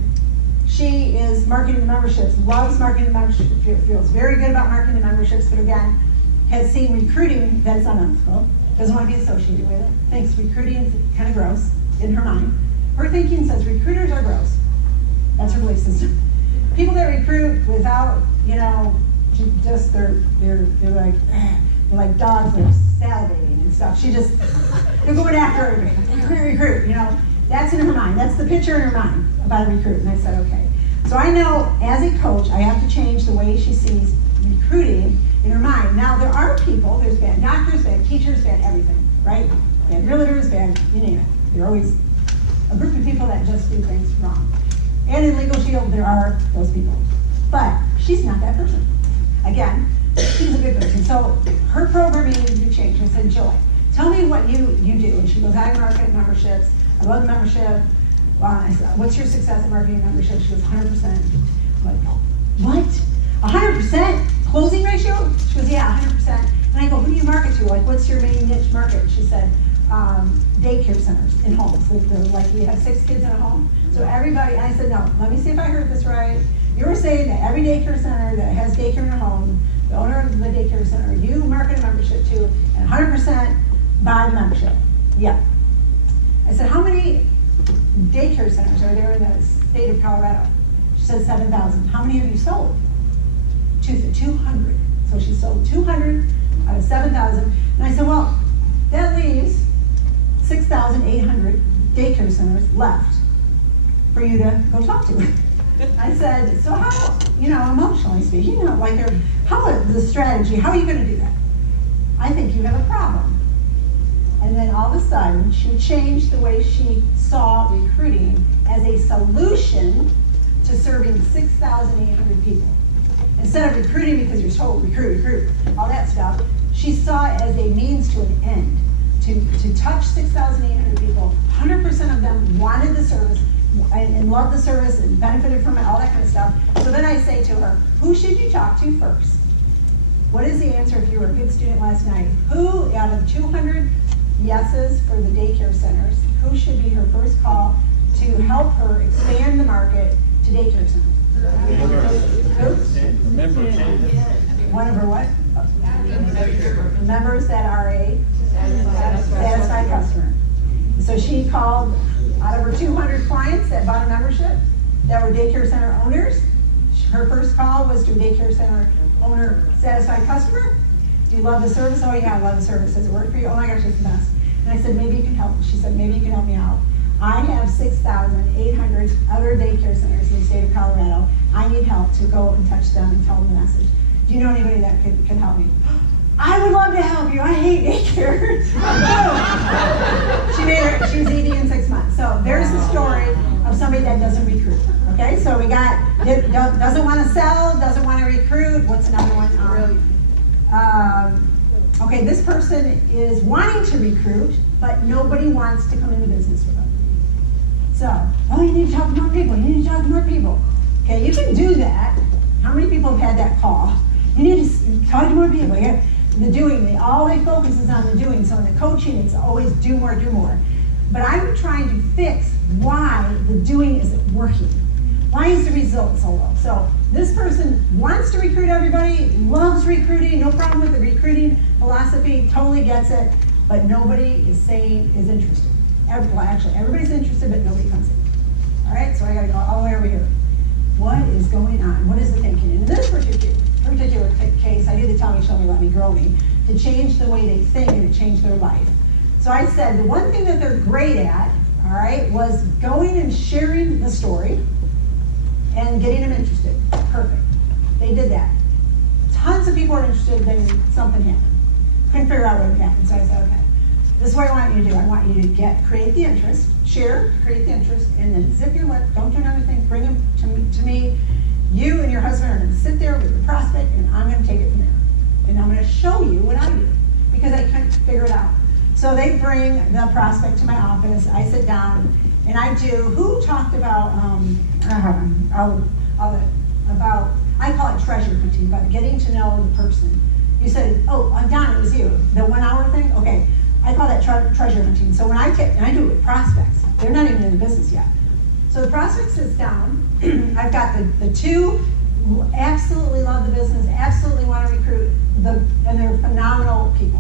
she is marketing memberships, loves marketing memberships, feels very good about marketing memberships, but again, has seen recruiting that is unethical, doesn't want to be associated with it, thinks recruiting is kind of gross in her mind. Her thinking says recruiters are gross. That's her belief system. People that recruit without, just they're like dogs that are salivating and stuff. They're going after her recruit, That's in her mind. That's the picture in her mind about a recruit. And I said, okay. So I know as a coach, I have to change the way she sees recruiting in her mind. Now there are people, there's bad doctors, bad teachers, bad everything, right? Bad realtors, bad, you name it. There are always a group of people that just do things wrong. And in Legal Shield, there are those people. But she's not that person. Again, she's a good person. So her programming needed to be changed. I said, Joy, tell me what you do. And she goes, I market memberships. I love membership. I said, what's your success at marketing membership? She goes, 100%. I'm like, what? 100% closing ratio? She goes, yeah, 100%. And I go, who do you market to? Like, what's your main niche market? She said, daycare centers in homes. Like we have 6 kids in a home. So everybody, and I said, no, let me see if I heard this right. You were saying that every daycare center that has daycare in a home, the owner of the daycare center, you market a membership to, and 100% buy the membership. Yeah. I said, how many daycare centers are there in the state of Colorado? She said 7,000. How many have you sold? 200. So she sold 200 out of 7,000. And I said, well, that leaves 6,800 daycare centers left for you to go talk to. I said, so how, emotionally speaking, how is the strategy, how are you going to do that? I think you have a problem. And then all of a sudden, she changed the way she saw recruiting as a solution to serving 6,800 people. Instead of recruiting because you're told recruit, all that stuff, she saw it as a means to an end. To touch 6,800 people, 100% of them wanted the service and loved the service and benefited from it, all that kind of stuff. So then I say to her, who should you talk to first? What is the answer if you were a good student last night? Who out of 200 yeses for the daycare centers, who should be her first call to help her expand the market to daycare centers? Members. One of her what? Members that are a satisfied customer. So she called out of her 200 clients that bought a membership that were daycare center owners. Her first call was to a daycare center owner satisfied customer. Do you love the service? Oh yeah, I love the service. Does it work for you? Oh my gosh, it's the best. And I said, maybe you can help. She said, maybe you can help me out. I have 6,800 other daycare centers in the state of Colorado. I need help to go and touch them and tell them the message. Do you know anybody that can help me? I would love to help you. I hate daycare. She was ED in 6 months. So there's the story of somebody that doesn't recruit. Okay, so we got, doesn't want to sell, doesn't want to recruit. What's another one? Okay, this person is wanting to recruit, but nobody wants to come into business with them. So, you need to talk to more people. You need to talk to more people. Okay, you can do that. How many people have had that call? You need to talk to more people. Yeah. The doing, all they focus is on the doing. So in the coaching, it's always do more, do more. But I'm trying to fix why the doing isn't working. Why is the result so low? So this person wants to recruit everybody, loves recruiting, no problem with the recruiting philosophy, totally gets it, but nobody is saying is interested. Actually, everybody's interested, but nobody comes in. All right, so I gotta go all the way over here. What is going on? What is the thinking? And in this particular case, I did the tell me, show me, let me, grow me, to change the way they think and to change their life. So I said the one thing that they're great at, all right, was going and sharing the story and getting them interested. Perfect. They did that. Tons of people are interested, then something happened. Couldn't figure out what happened, so I said, okay, this is what I want you to do. I want you to create the interest, share, create the interest, and then zip your lip, don't do another thing, bring them to me. You and your husband are gonna sit there with the prospect, and I'm gonna take it from there. And I'm gonna show you what I do, because I couldn't figure it out. So they bring the prospect to my office, I sit down, and I do, who talked about, I call it treasure hunting, but getting to know the person. You said, Don, it was you, the 1 hour thing? Okay, I call that treasure hunting. So when I do it with prospects, they're not even in the business yet. So the prospect sits down, I've got the two who absolutely love the business, absolutely want to recruit, and they're phenomenal people.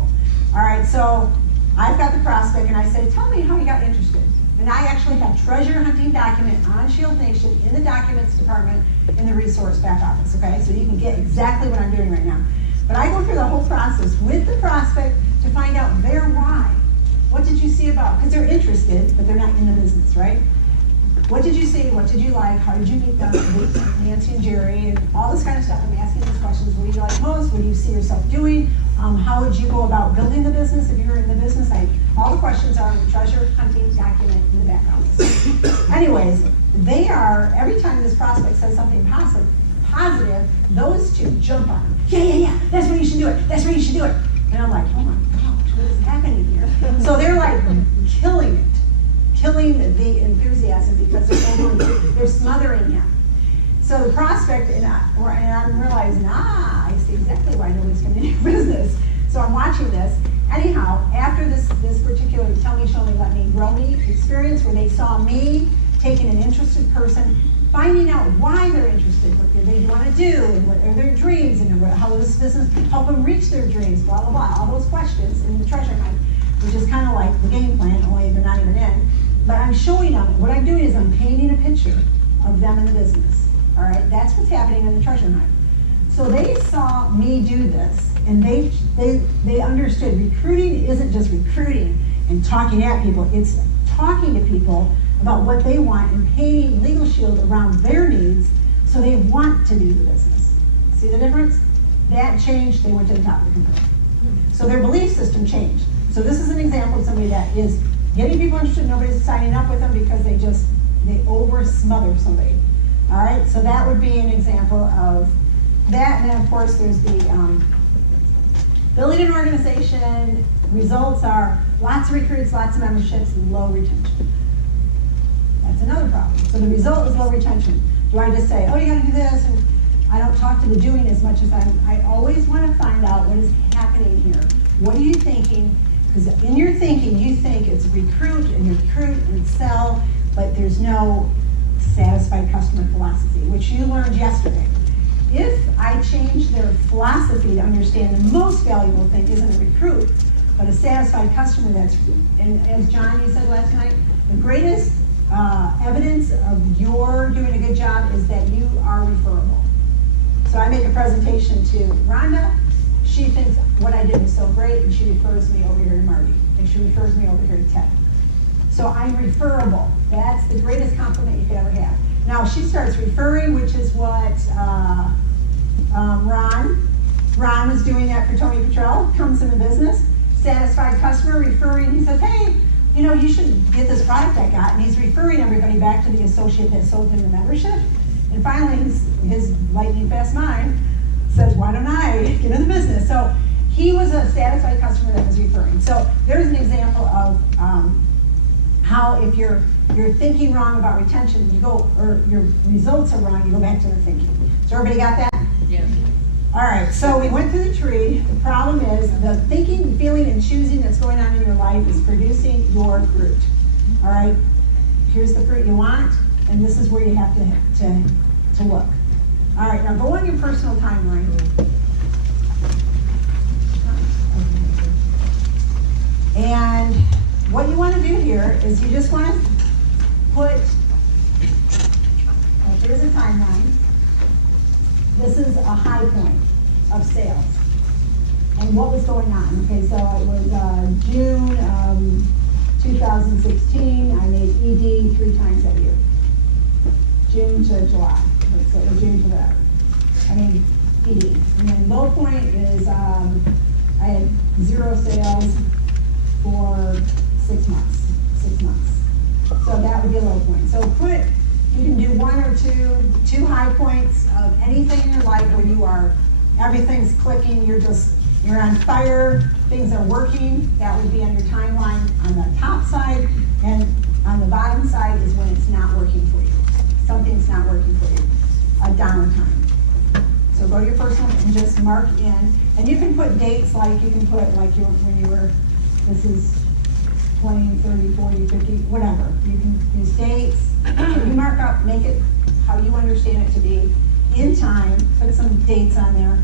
All right, so I've got the prospect and I say, tell me how you got interested. And I actually have treasure hunting document on Shield Nation in the documents department in the resource back office, okay? So you can get exactly what I'm doing right now. But I go through the whole process with the prospect to find out their why. What did you see about? Because they're interested, but they're not in the business, right? What did you see? What did you like? How did you meet them? Nancy and Jerry and all this kind of stuff. I'm asking these questions. What do you like most? What do you see yourself doing? How would you go about building the business if you're in the business? All the questions are in the treasure hunting document in the back office. Anyways, they are, every time this prospect says something positive, those two jump on them. Yeah, that's where you should do it. That's where you should do it. And I'm like, oh my gosh, what is happening here? So they're like killing the enthusiasm because they're smothering him. So the prospect, and I'm realizing, I see exactly why nobody's coming into business. So I'm watching this. Anyhow, after this particular tell me, show me, let me, grow me experience where they saw me taking an interested person, finding out why they're interested, what do they want to do, and what are their dreams, and how does this business help them reach their dreams, blah, blah, blah, all those questions in the treasure hunt, which is kind of like the game plan, only they're not even in. But I'm showing them, what I'm doing is I'm painting a picture of them in the business, all right? That's what's happening in the treasure hunt. So they saw me do this, and they understood recruiting isn't just recruiting and talking at people, it's talking to people about what they want and painting legal shield around their needs so they want to do the business. See the difference? That changed, they went to the top of the company. So their belief system changed. So this is an example of somebody that is getting people interested, nobody's signing up with them because they over smother somebody. All right, so that would be an example of that. And then of course there's the building an organization. Results are lots of recruits, lots of memberships, low retention. That's another problem. So the result is low retention. Do I just say, oh, you gotta do this, and I don't talk to the doing as much as I always want to find out what is happening here. What are you thinking? Because in your thinking, you think it's recruit and sell, but there's no satisfied customer philosophy, which you learned yesterday. If I change their philosophy to understand the most valuable thing isn't a recruit, but a satisfied customer, and as John, you said last night, the greatest evidence of you're doing a good job is that you are referable. So I make a presentation to Rhonda. She thinks what I did was so great, and she refers me over here to Marty, and she refers me over here to Ted. So I'm referable. That's the greatest compliment you could ever have. Now she starts referring, which is what Ron was doing that for Tony Petrell, comes in the business. Satisfied customer referring, he says, hey, you know, you should get this product I got, and he's referring everybody back to the associate that sold him the membership. And finally, his lightning fast mind says, why don't I get in the business? So he was a satisfied customer that was referring. So there's an example of how if you're thinking wrong about retention, or your results are wrong, you go back to the thinking. So everybody got that? Yes. All right, so we went through the tree. The problem is the thinking, feeling, and choosing that's going on in your life is producing your fruit. All right, here's the fruit you want, and this is where you have to look. All right, now go on your personal timeline. And what you want to do here is you just want to put, here's a timeline. This is a high point of sales. And what was going on? Okay, so it was June 2016. I made ED 3 times that year. June to July. So June to whatever. I mean, ED. And then low point is I had 0 sales for 6 months. 6 months. So that would be a low point. So you can do 1 or 2 high points of anything in your life where everything's clicking, you're on fire, things are working. That would be on your timeline on the top side, and on the bottom side is when it's not working for you. Something's not working for you. A down time. So go to your first one and just mark in, and you can put dates like you can put like when you were, this is 20, 30, 40, 50, whatever. You can use dates. You mark up, make it how you understand it to be in time. Put some dates on there.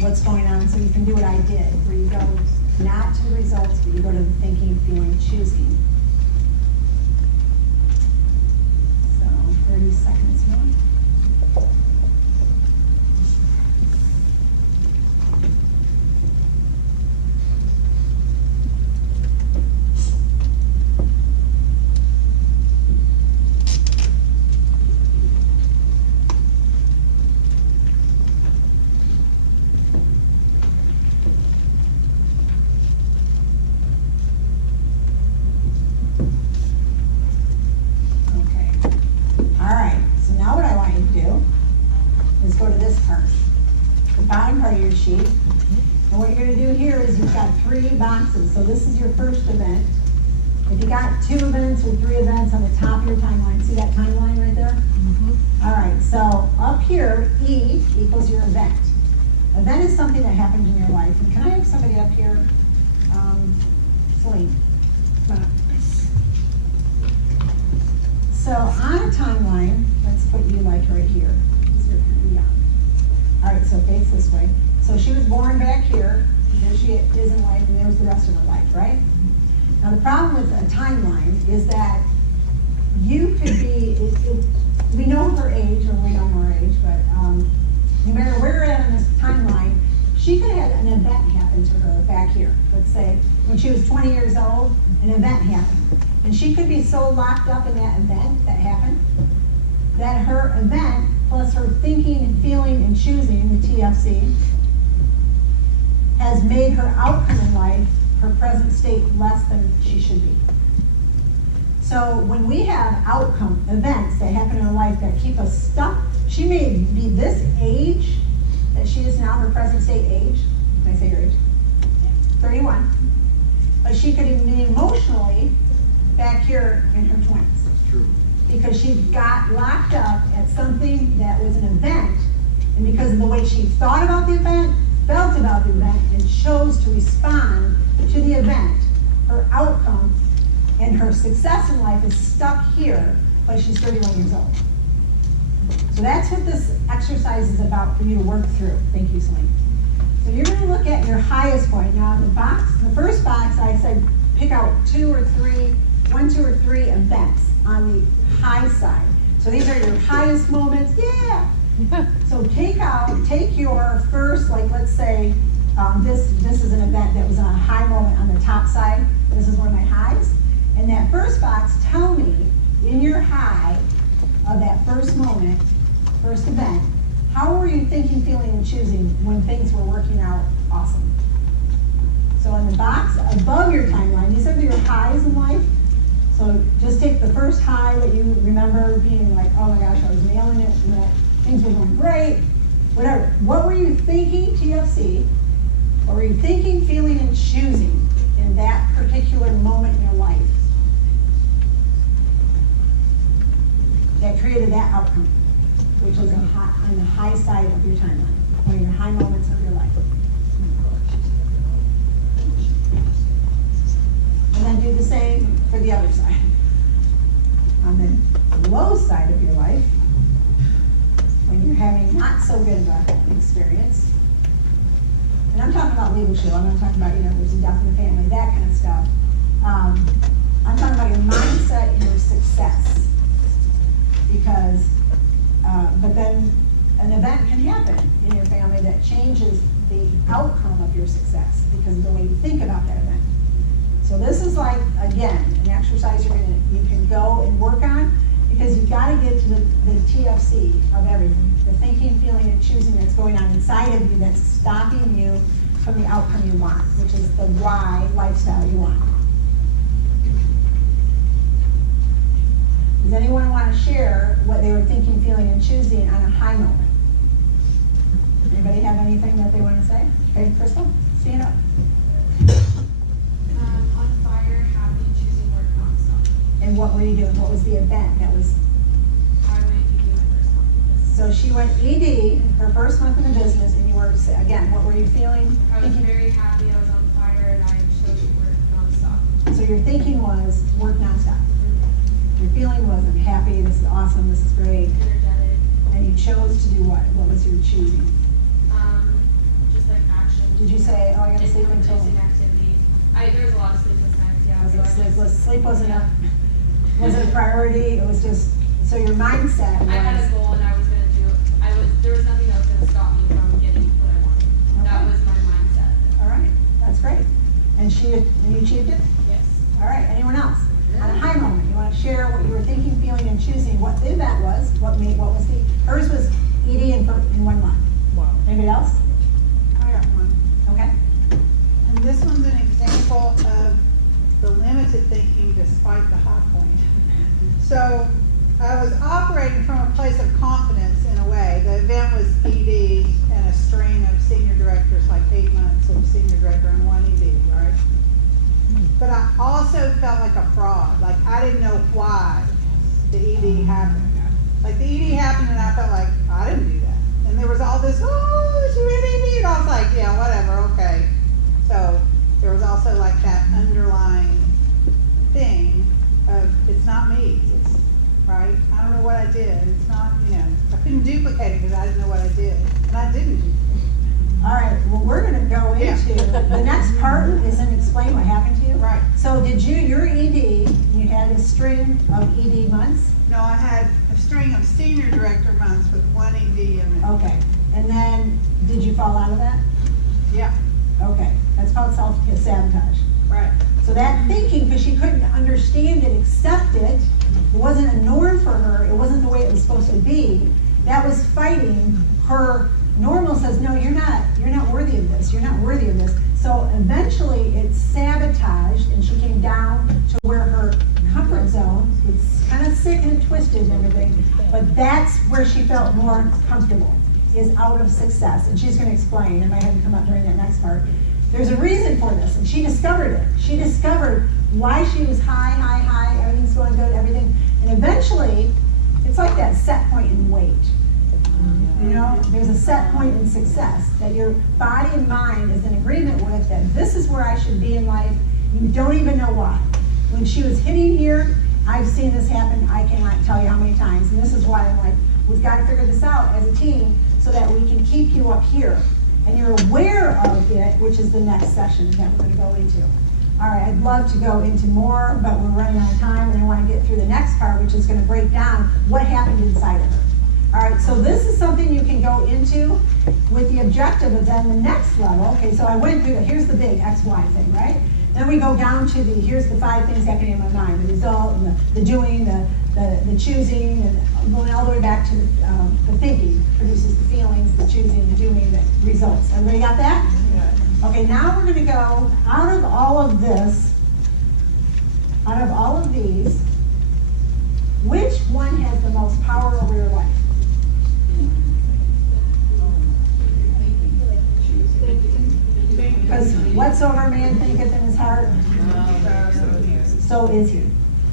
what's going on, so you can do what I did, where you go not to the results, but you go to the thinking, feeling, choosing. So 30 seconds more. Sheet. And what you're going to do here is you've got 3 boxes. So this is your first event. If you got 2 events or 3 events on the top of your timeline, see that timeline right there? Mm-hmm. All right, so up here, E equals your event. Event is something that happened in your life. And can I have somebody up here? Celine, come on up. So on a timeline, let's put you like right here. You're kind of young. All right, so face this way. So she was born back here, there she is in life, and there's the rest of her life, right? Now the problem with a timeline is that you could be, we know her age, or we don't know her age, but no matter where you're at on this timeline, she could have had an event happen to her back here. Let's say when she was 20 years old, an event happened. And she could be so locked up in that event that happened, that her event, plus her thinking and feeling and choosing, the TFC, has made her outcome in life, her present state, less than she should be. So when we have outcome events that happen in her life that keep us stuck, she may be this age that she is now, her present state age. Can I say her age? 31. But she could even be emotionally back here in her 20s. That's true. Because she got locked up at something that was an event, and because of the way she thought about the event, felt about the event, and chose to respond to the event, her outcome and her success in life is stuck here, but she's 31 years old. So that's what this exercise is about for you to work through. Thank you, Celine. So you're going to look at your highest point. Now in the first box, I said pick out 1, 2, or 3 events on the high side. So these are your highest moments. Yeah. So take your first, like let's say this is an event that was on a high moment on the top side. This is one of my highs. And that first box, tell me in your high of that first moment, first event, how were you thinking, feeling, and choosing when things were working out awesome? So in the box above your timeline, these are your highs in life. So just take the first high that you remember being like, oh my gosh, I was nailing it, and that things were going great, whatever. What were you thinking, TFC? What were you thinking, feeling, and choosing in that particular moment in your life that created that outcome, which was on the high side of your timeline, one of your high moments of your life? And then do the same for the other side. On the low side of your life, when you're having not so good of an experience, and I'm talking about legal shield, I'm not talking about, there's a death in the family, that kind of stuff. I'm talking about your mindset and your success. Because, but then an event can happen in your family that changes the outcome of your success because of the way you think about that event. So this is like, again, an exercise you can go and work on, because you've got to get to the TFC of everything, the thinking, feeling, and choosing that's going on inside of you that's stopping you from the outcome you want, which is the why lifestyle you want. Does anyone want to share what they were thinking, feeling, and choosing on a high moment? Anybody have anything that they want to say? Okay, Crystal, stand up. On fire, happy, choosing work nonstop. And what were you doing? What was the event that was? I went ED my first month in business. So she went ED her first month in the business, and you were, again, what were you feeling? I was very happy. I was on fire, and I chose to work nonstop. So your thinking was work nonstop. Your feeling was, I'm happy, this is awesome, this is great. Energetic. And you chose to do what? What was your choosing? Just Did you say, oh, I gotta sleep until? Income-producing activities. There was a lot of sleepless nights, yeah. Was so it I just- sleep wasn't a priority? It was just, so your mindset was. I had a goal and I was gonna do, there was nothing that was gonna stop me from getting what I wanted. That Okay. was my mindset. All right, that's great. And you achieved it? Yes. All right, anyone else? On a high moment, you want to share what you were thinking, feeling, and choosing, what the event was, hers was ED in 1 month. Wow. Anybody else? I got one. Okay. And this one's an example of the limited thinking despite the high point. So I was operating from a place of confidence in a way. The event was ED and a string of senior directors, like 8 months of senior director and 1 ED, right? But I also felt like a fraud. Like I didn't know why the ED happened. Like the ED happened and I felt like I didn't do that. And there was all this, oh, she went ED, and I was like, yeah, whatever, okay. So there was also like that underlying thing of it's not me, it's right. I don't know what I did. It's not, I couldn't duplicate it because I didn't know what I did, and I didn't duplicate it. All right, well, we're gonna go Yeah. into, the next part is an explain what happened to you. Right. So did your ED, you had a string of ED months? No, I had a string of senior director months with 1 ED in it. Okay, and then, did you fall out of that? Yeah, Okay, that's called self-sabotage. right. So that thinking, because she couldn't understand it, accept it, it wasn't a norm for her, it wasn't the way it was supposed to be, that was fighting her. Normal says, no, you're not worthy of this, you're not worthy of this. So eventually it sabotaged and she came down to where her comfort zone, it's kind of sick and twisted and everything, but that's where she felt more comfortable, is out of success. And she's gonna explain, and I had to come up during that next part. There's a reason for this, and she discovered it. She discovered why she was high, everything's going good, everything. And eventually, it's like that set point in weight. There's a set point in success that your body and mind is in agreement with, that this is where I should be in life. You don't even know why. When she was hitting here, I've seen this happen, I cannot tell you how many times. And this is why I'm like, we've got to figure this out as a team so that we can keep you up here. And you're aware of it, which is the next session that we're going to go into. All right, I'd love to go into more, but we're running out of time, and I want to get through the next part, which is going to break down what happened inside of her. All right, so this is something you can go into with the objective of then the next level. Okay, so I went through here's the big X, Y thing, right? Then we go down to here's the 5 things happening in my mind, the result, and the doing, the choosing, and going all the way back to the thinking produces the feelings, the choosing, the doing, the results. Everybody got that? Yeah. Okay, now we're gonna go out of all of this, out of all of these, which one has the most power over your life? Because whatsoever a man thinketh in his heart, so is he.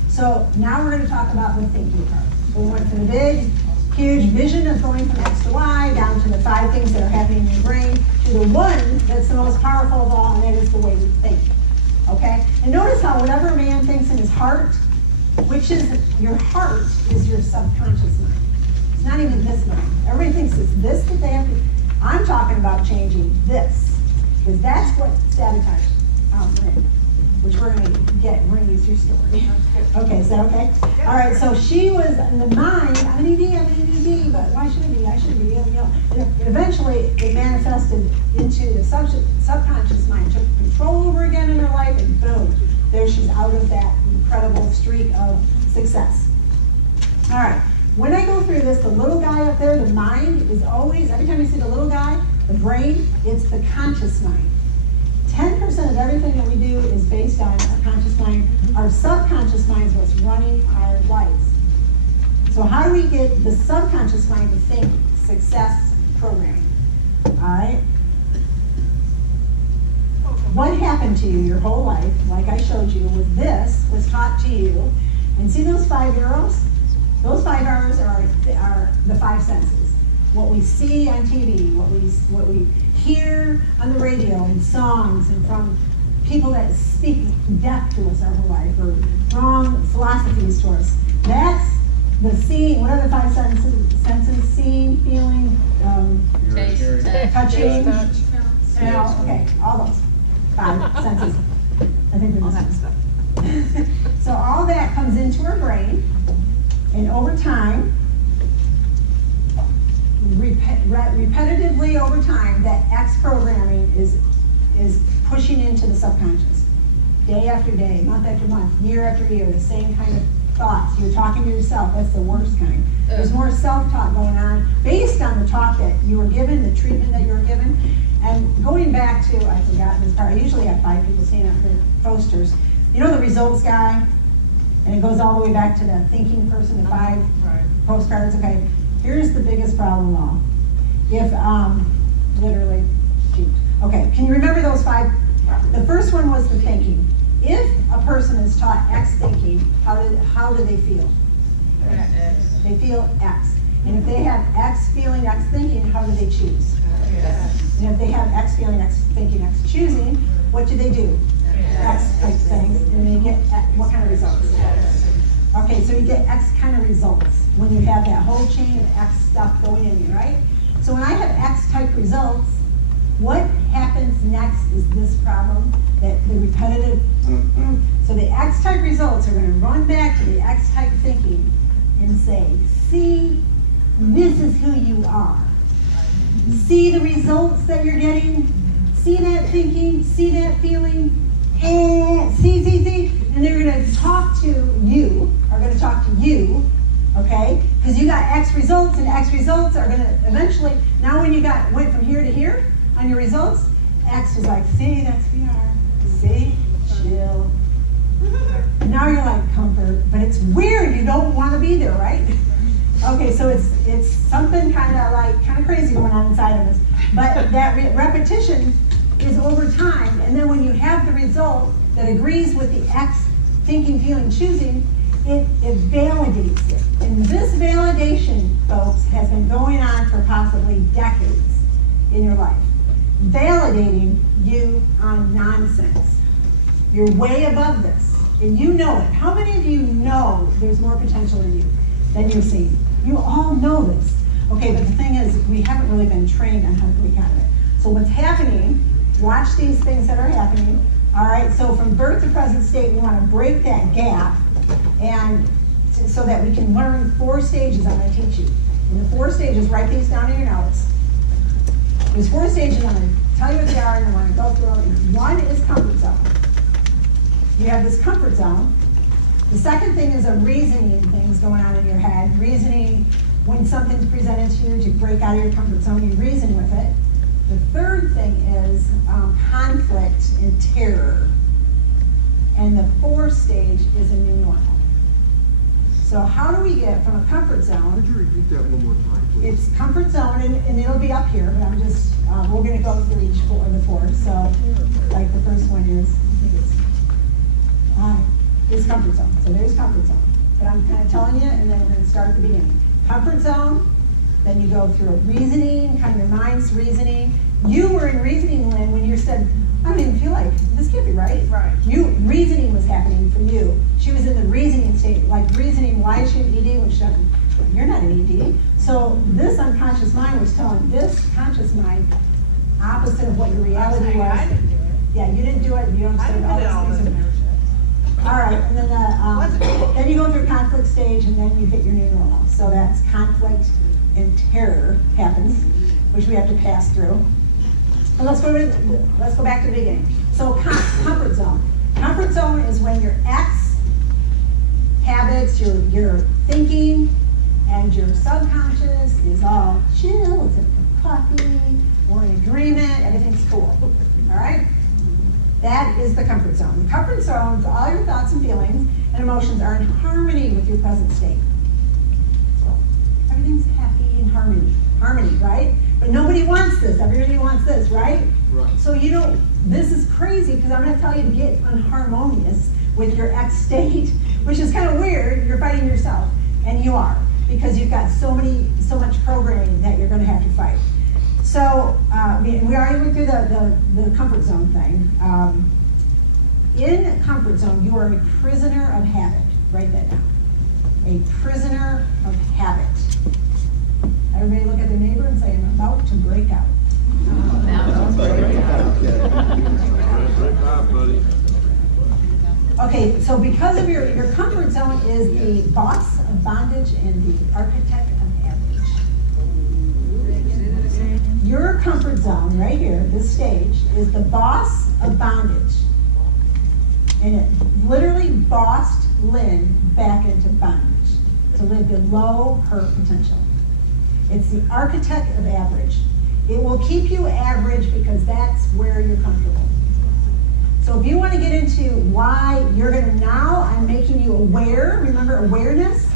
So now we're going to talk about the thinking part. So we went from the big, huge vision of going from X to Y, down to the 5 things that are happening in your brain, to the one that's the most powerful of all, and that is the way we think. Okay? And notice how whatever a man thinks in his heart, which is your heart, is your subconscious mind. It's not even this mind. Everybody thinks it's this that they have to. I'm talking about changing this. Because that's what sabotaged Lynn, which we're going to use your story. Okay, is that okay? All right, so she was in the mind, I'm an ED, but why should I be? I should be. And eventually, it manifested into the subconscious mind, took control over again in her life, and boom, there she's out of that incredible streak of success. All right, when I go through this, the little guy up there, the mind, is always, every time you see the little guy, the brain, it's the conscious mind. 10% of everything that we do is based on our conscious mind. Our subconscious mind is what's running our lives. So how do we get the subconscious mind to think success programming? All right. What happened to you your whole life, like I showed you, with this was taught to you. And see those 5 arrows? Those 5 arrows are the 5 senses. What we see on TV, what we hear on the radio and songs, and from people that speak death to us our whole life, or wrong philosophies to us. That's the seeing. What are the 5 senses? Seeing, feeling, Taste, touching, And okay, all those 5 senses. I think we're missing. So all that comes into our brain, and over time, repetitively over time, that X programming is pushing into the subconscious. Day after day, month after month, year after year, the same kind of thoughts. You're talking to yourself, that's the worst kind. There's more self-talk going on based on the talk that you were given, the treatment that you were given. And going back to, I forgot this part, I usually have 5 people standing up for posters. You know the results guy? And it goes all the way back to the thinking person, the 5 postcards, okay. Here's the biggest problem of all. If, literally, shoot. Okay, can you remember those 5? The first one was the thinking. If a person is taught X thinking, how do they feel? X. They feel X. And if they have X feeling, X thinking, how do they choose? Yes. And if they have X feeling, X thinking, X choosing, what do? X type things, and they get what kind of results? Okay, so you get X kind of results when you have that whole chain of X stuff going in you, right? So when I have X type results, what happens next is this problem, that the repetitive, so the X type results are gonna run back to the X type thinking and say, see, this is who you are. See the results that you're getting? See that thinking? See that feeling? See? And they're gonna talk to you, okay? Because you got X results, and X results are gonna eventually, now when you went from here to here on your results, X was like, see, that's who you are. See, chill. Now you're like, comfort, but it's weird, you don't wanna be there, right? Okay, so it's something kind of crazy going on inside of us. But that repetition is over time, and then when you have the result that agrees with the X thinking, feeling, choosing, it validates it. And this validation, folks, has been going on for possibly decades in your life. Validating you on nonsense. You're way above this, and you know it. How many of you know there's more potential in you than you've seen? You all know this. Okay, but the thing is, we haven't really been trained on how to break out of it. So what's happening, watch these things that are happening. All right, so from birth to present state, we want to break that gap, and so that we can learn 4 stages I'm going to teach you. And the 4 stages, write these down in your notes. There's 4 stages, I'm going to tell you what they are, and I'm going to go through them. One is comfort zone. You have this comfort zone. The second thing is a reasoning things going on in your head. Reasoning, when something's presented to you to break out of your comfort zone, you reason with it. The third thing is conflict and terror. And the 4th stage is a new normal. So how do we get from a comfort zone? Could you repeat that one more time, please? It's comfort zone, and it'll be up here, but I'm just, we're gonna go through each 4 of the 4. So, like the first one is, I think it's comfort zone. So there's comfort zone. But I'm kind of telling you, and then we're gonna start at the beginning. Comfort zone, then you go through a reasoning, kind of your mind's reasoning. You were in reasoning, Lynn, when you said, I don't even feel like, this can't be right. Right. Reasoning was happening for you. She was in the reasoning state, like reasoning, why is she an ED when she doesn't? You're not an ED. So this unconscious mind was telling this conscious mind opposite of what your reality was. I didn't do it. Yeah, you didn't do it, you don't I say didn't put it all all in those the things. All right, and then then you go through conflict stage, and then you hit your new normal. So that's conflict and terror happens, which we have to pass through. And let's go back to the beginning. So comfort zone. Comfort zone is when your X habits, your thinking, and your subconscious is all chill. It's a coffee. We're in agreement. Everything's cool. All right. That is the comfort zone. The comfort zone is all your thoughts and feelings and emotions are in harmony with your present state. So everything's happy and harmony, right? But nobody wants this. Everybody wants this, right? Right. So this is crazy because I'm going to tell you to get unharmonious with your X state, which is kind of weird. You're fighting yourself, and you are, because you've got so much programming that you're going to have to fight. So we already went through the comfort zone thing. In comfort zone, you are a prisoner of habit. Write that down. A prisoner of habit. Everybody look at their neighbor and say, I'm about to break out. About to break out. Okay, so because of your comfort zone is the boss of bondage and the architect of average. Your comfort zone, right here, this stage, is the boss of bondage. And it literally bossed Lynn back into bondage, to live below her potential. It's the architect of average. It will keep you average because that's where you're comfortable. So if you want to get into why you're going to now, I'm making you aware, remember awareness?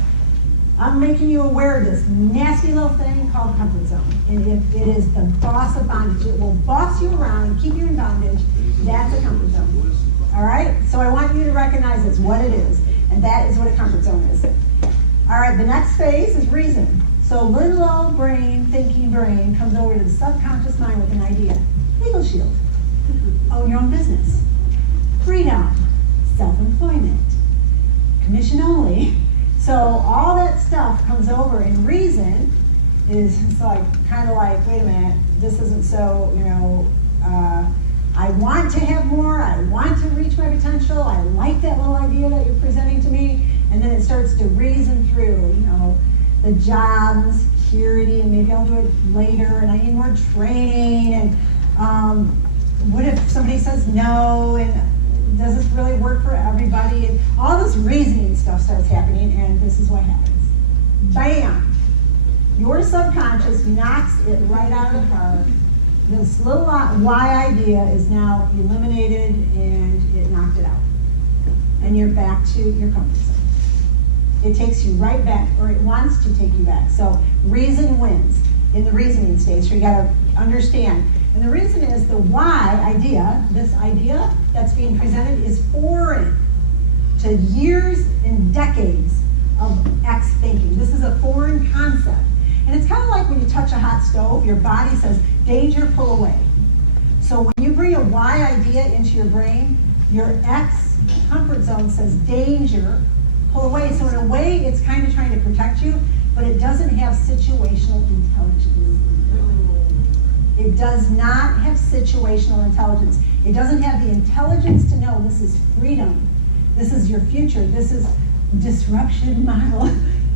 I'm making you aware of this nasty little thing called comfort zone. And if it is the boss of bondage, it will boss you around and keep you in bondage. That's a comfort zone. All right? So I want you to recognize it's what it is. And that is what a comfort zone is. All right, the next phase is reason. So little old brain, thinking brain, comes over to the subconscious mind with an idea. Legal shield. Own your own business. Freedom. Self-employment. Commission only. So all that stuff comes over, and reason is it's like kind of like, wait a minute, this isn't so, I want to have more, I want to reach my potential, I like that little idea that you're presenting to me, and then it starts to reason through, the job and the security, and maybe I'll do it later, and I need more training, and what if somebody says no, and does this really work for everybody? And all this reasoning stuff starts happening, and this is what happens. Bam! Your subconscious knocks it right out of the park. This little why idea is now eliminated, and it knocked it out. And you're back to your comfort zone. It takes you right back, or it wants to take you back. So reason wins in the reasoning stage. So you got to understand. And the reason is the why idea, this idea that's being presented, is foreign to years and decades of X thinking. This is a foreign concept. And it's kind of like when you touch a hot stove, your body says, danger, pull away. So when you bring a why idea into your brain, your X comfort zone says, danger, pull away. So in a way, it's kind of trying to protect you, but it doesn't have situational intelligence. It does not have situational intelligence. It doesn't have the intelligence to know this is freedom. This is your future. This is disruption model.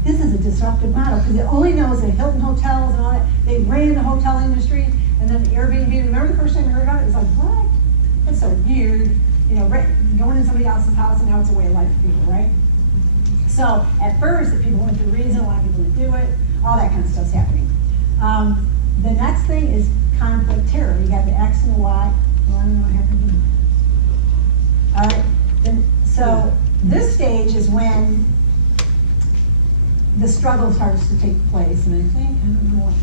This is a disruptive model because it only knows that Hilton hotels and all that, they ran the hotel industry, and then Airbnb. Remember the first time you heard about it? It was like, what? That's so weird. Going in somebody else's house, and now it's a way of life for people, right? So at first, if people went through reason, a lot of people didn't do it. All that kind of stuff's happening. The next thing is conflict terror. You got the X and the Y. Well, I don't know what happened. All right. So this stage is when the struggle starts to take place, and I don't know what.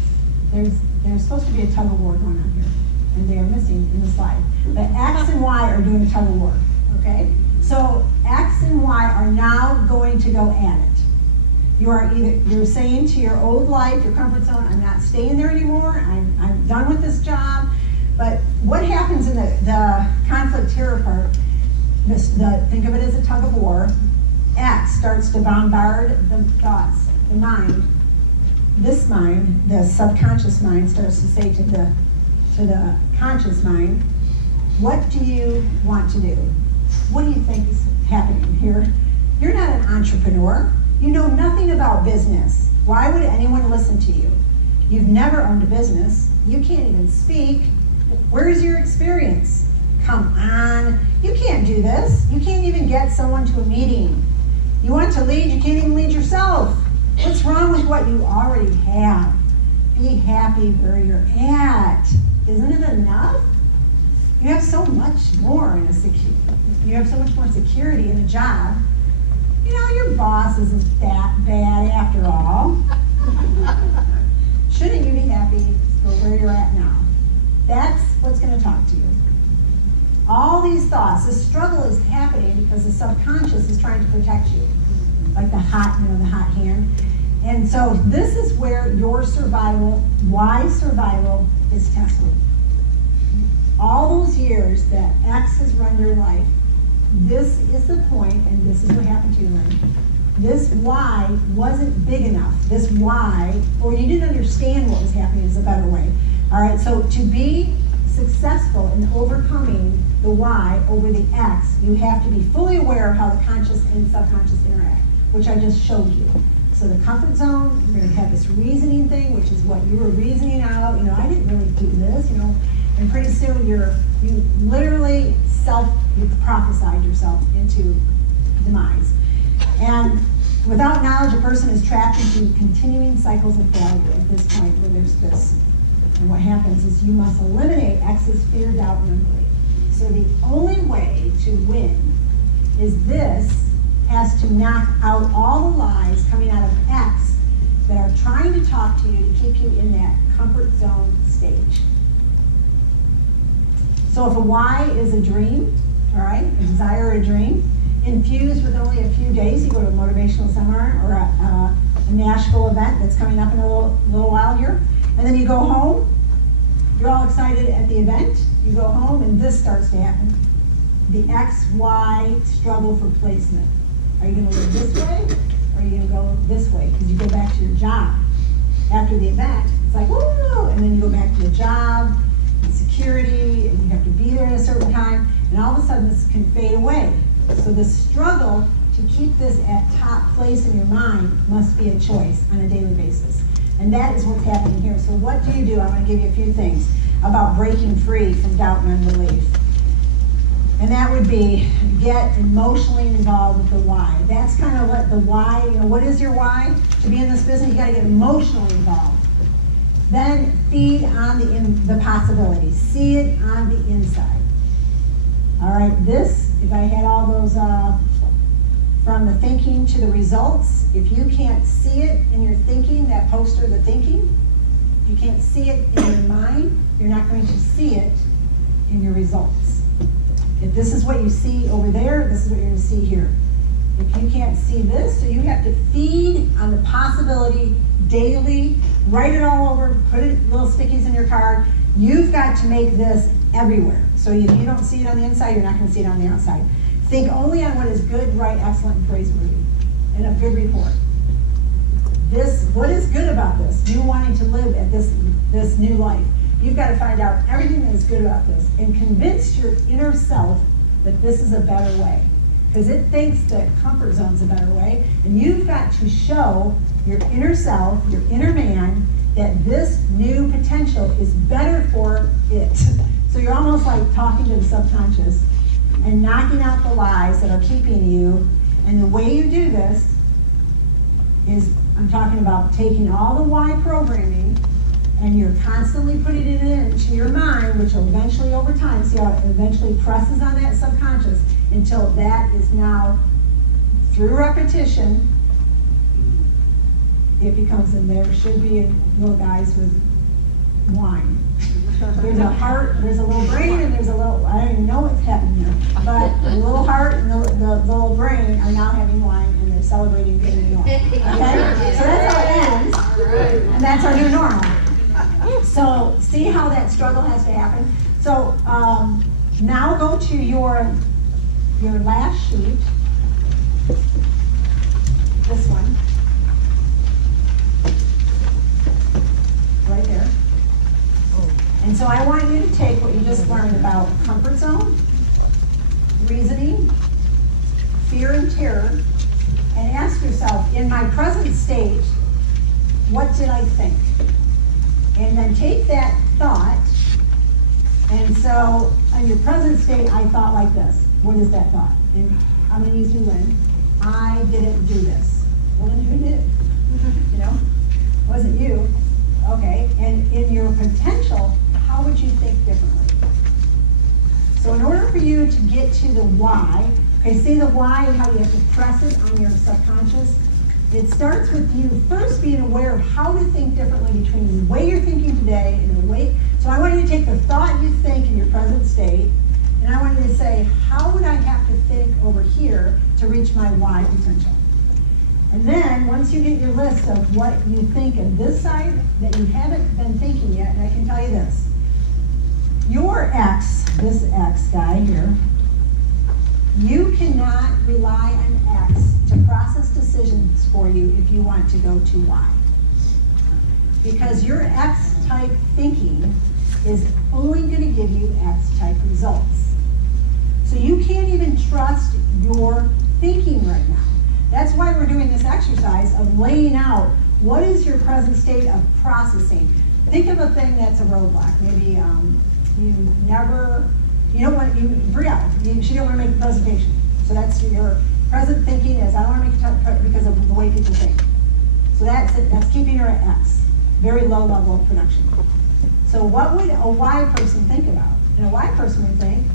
There's supposed to be a tug of war going on here, and they are missing in the slide. But X and Y are doing a tug of war. Okay. So X and Y are now going to go at it. You're saying to your old life, your comfort zone, I'm not staying there anymore, I'm done with this job. But what happens in the conflict terror part, think of it as a tug of war. X starts to bombard the thoughts, the mind. This mind, the subconscious mind, starts to say to the conscious mind, what do you want to do? What do you think is happening here? You're not an entrepreneur. You know nothing about business. Why would anyone listen to you? You've never owned a business. You can't even speak. Where's your experience? Come on. You can't do this. You can't even get someone to a meeting. You want to lead, you can't even lead yourself. What's wrong with what you already have? Be happy where you're at. Isn't it enough? You have so much more you have so much more security in a job. Your boss isn't that bad after all. Shouldn't you be happy for where you're at now? That's what's going to talk to you. All these thoughts, this struggle is happening because the subconscious is trying to protect you. Like the hot hand. And so this is where your survival, why survival, is tested. All those years that X has run your life, this is the point, and this is what happened to you, Lynn. This why wasn't big enough. This why, or you didn't understand what was happening is a better way. All right, so to be successful in overcoming the why over the X, you have to be fully aware of how the conscious and subconscious interact, which I just showed you. So the comfort zone, you're going to have this reasoning thing, which is what you were reasoning out. I didn't really do this, and pretty soon you literally you prophesied yourself into demise. And without knowledge, a person is trapped into continuing cycles of failure at this point where there's this. And what happens is you must eliminate X's fear, doubt, and unbelief. So the only way to win is this has to knock out all the lies coming out of X that are trying to talk to you to keep you in that comfort zone stage. So if a Y is a dream, all right, a desire or a dream, infused with only a few days, you go to a motivational seminar or a Nashville event that's coming up in a little while here, and then you go home, you're all excited at the event, you go home and this starts to happen. The XY struggle for placement. Are you going to live this way or are you going to go this way? Because you go back to your job. After the event, it's like, whoa, and then you go back to the job, and security, and you have to be there at a certain time, and all of a sudden this can fade away. So the struggle to keep this at top place in your mind must be a choice on a daily basis. And that is what's happening here. So what do you do? I'm going to give you a few things about breaking free from doubt and unbelief. And that would be get emotionally involved with the why. That's kind of what the why, what is your why? To be in this business, you got to get emotionally involved. Then feed on the possibilities. See it on the inside. All right, if I had all those from the thinking to the results, if you can't see it in your thinking, that poster, the thinking, if you can't see it in your mind, you're not going to see it in your results. If this is what you see over there, this is what you're going to see here. If you can't see this, so you have to feed on the possibility daily, write it all over, put little stickies in your card. You've got to make this everywhere. So if you don't see it on the inside, you're not going to see it on the outside. Think only on what is good, right, excellent, and praiseworthy, and a good report. What is good about this? You wanting to live at this new life. You've got to find out everything that is good about this and convince your inner self that this is a better way. Because it thinks that comfort zone's a better way, and you've got to show your inner self, your inner man, that this new potential is better for it. So you're almost like talking to the subconscious and knocking out the lies that are keeping you. And the way you do this is, I'm talking about taking all the why programming and you're constantly putting it into your mind, which will eventually over time, see how it eventually presses on that subconscious until that is now, through repetition, it becomes, and there should be little guys with wine. There's a heart, there's a little brain, and there's a little, I don't even know what's happening there, but the little heart and the little brain are now having wine, and they're celebrating getting it on. Okay? So that's how it ends, and that's our new normal. So see how that struggle has to happen. So now go to your last sheet, this one, right there. And so I want you to take what you just learned about comfort zone, reasoning, fear and terror, and ask yourself, in my present state, what did I think? And then take that thought, and so in your present state, I thought like this. What is that thought? And I'm going to use you, Lynn. I didn't do this. Well, then who did it? Wasn't you. Okay, and in your potential, how would you think differently? So in order for you to get to the why, okay, see the why and how you have to press it on your subconscious? It starts with you first being aware of how to think differently between the way you're thinking today and the way. So I want you to take the thought you think in your present state, and I want you to say, how would I have to think over here to reach my why potential? And then, once you get your list of what you think of this side that you haven't been thinking yet, and I can tell you this, your X, this X guy here, you cannot rely on X to process decisions for you if you want to go to Y. Because your X-type thinking is only gonna give you X type results. So you can't even trust your thinking right now. That's why we're doing this exercise of laying out what is your present state of processing. Think of a thing that's a roadblock. Maybe Brielle, she don't want to make a presentation. So that's your present thinking is, I don't want to make it because of the way people think. So that's it, that's keeping her at X, very low level of production. So what would a Y person think about? And a Y person would think,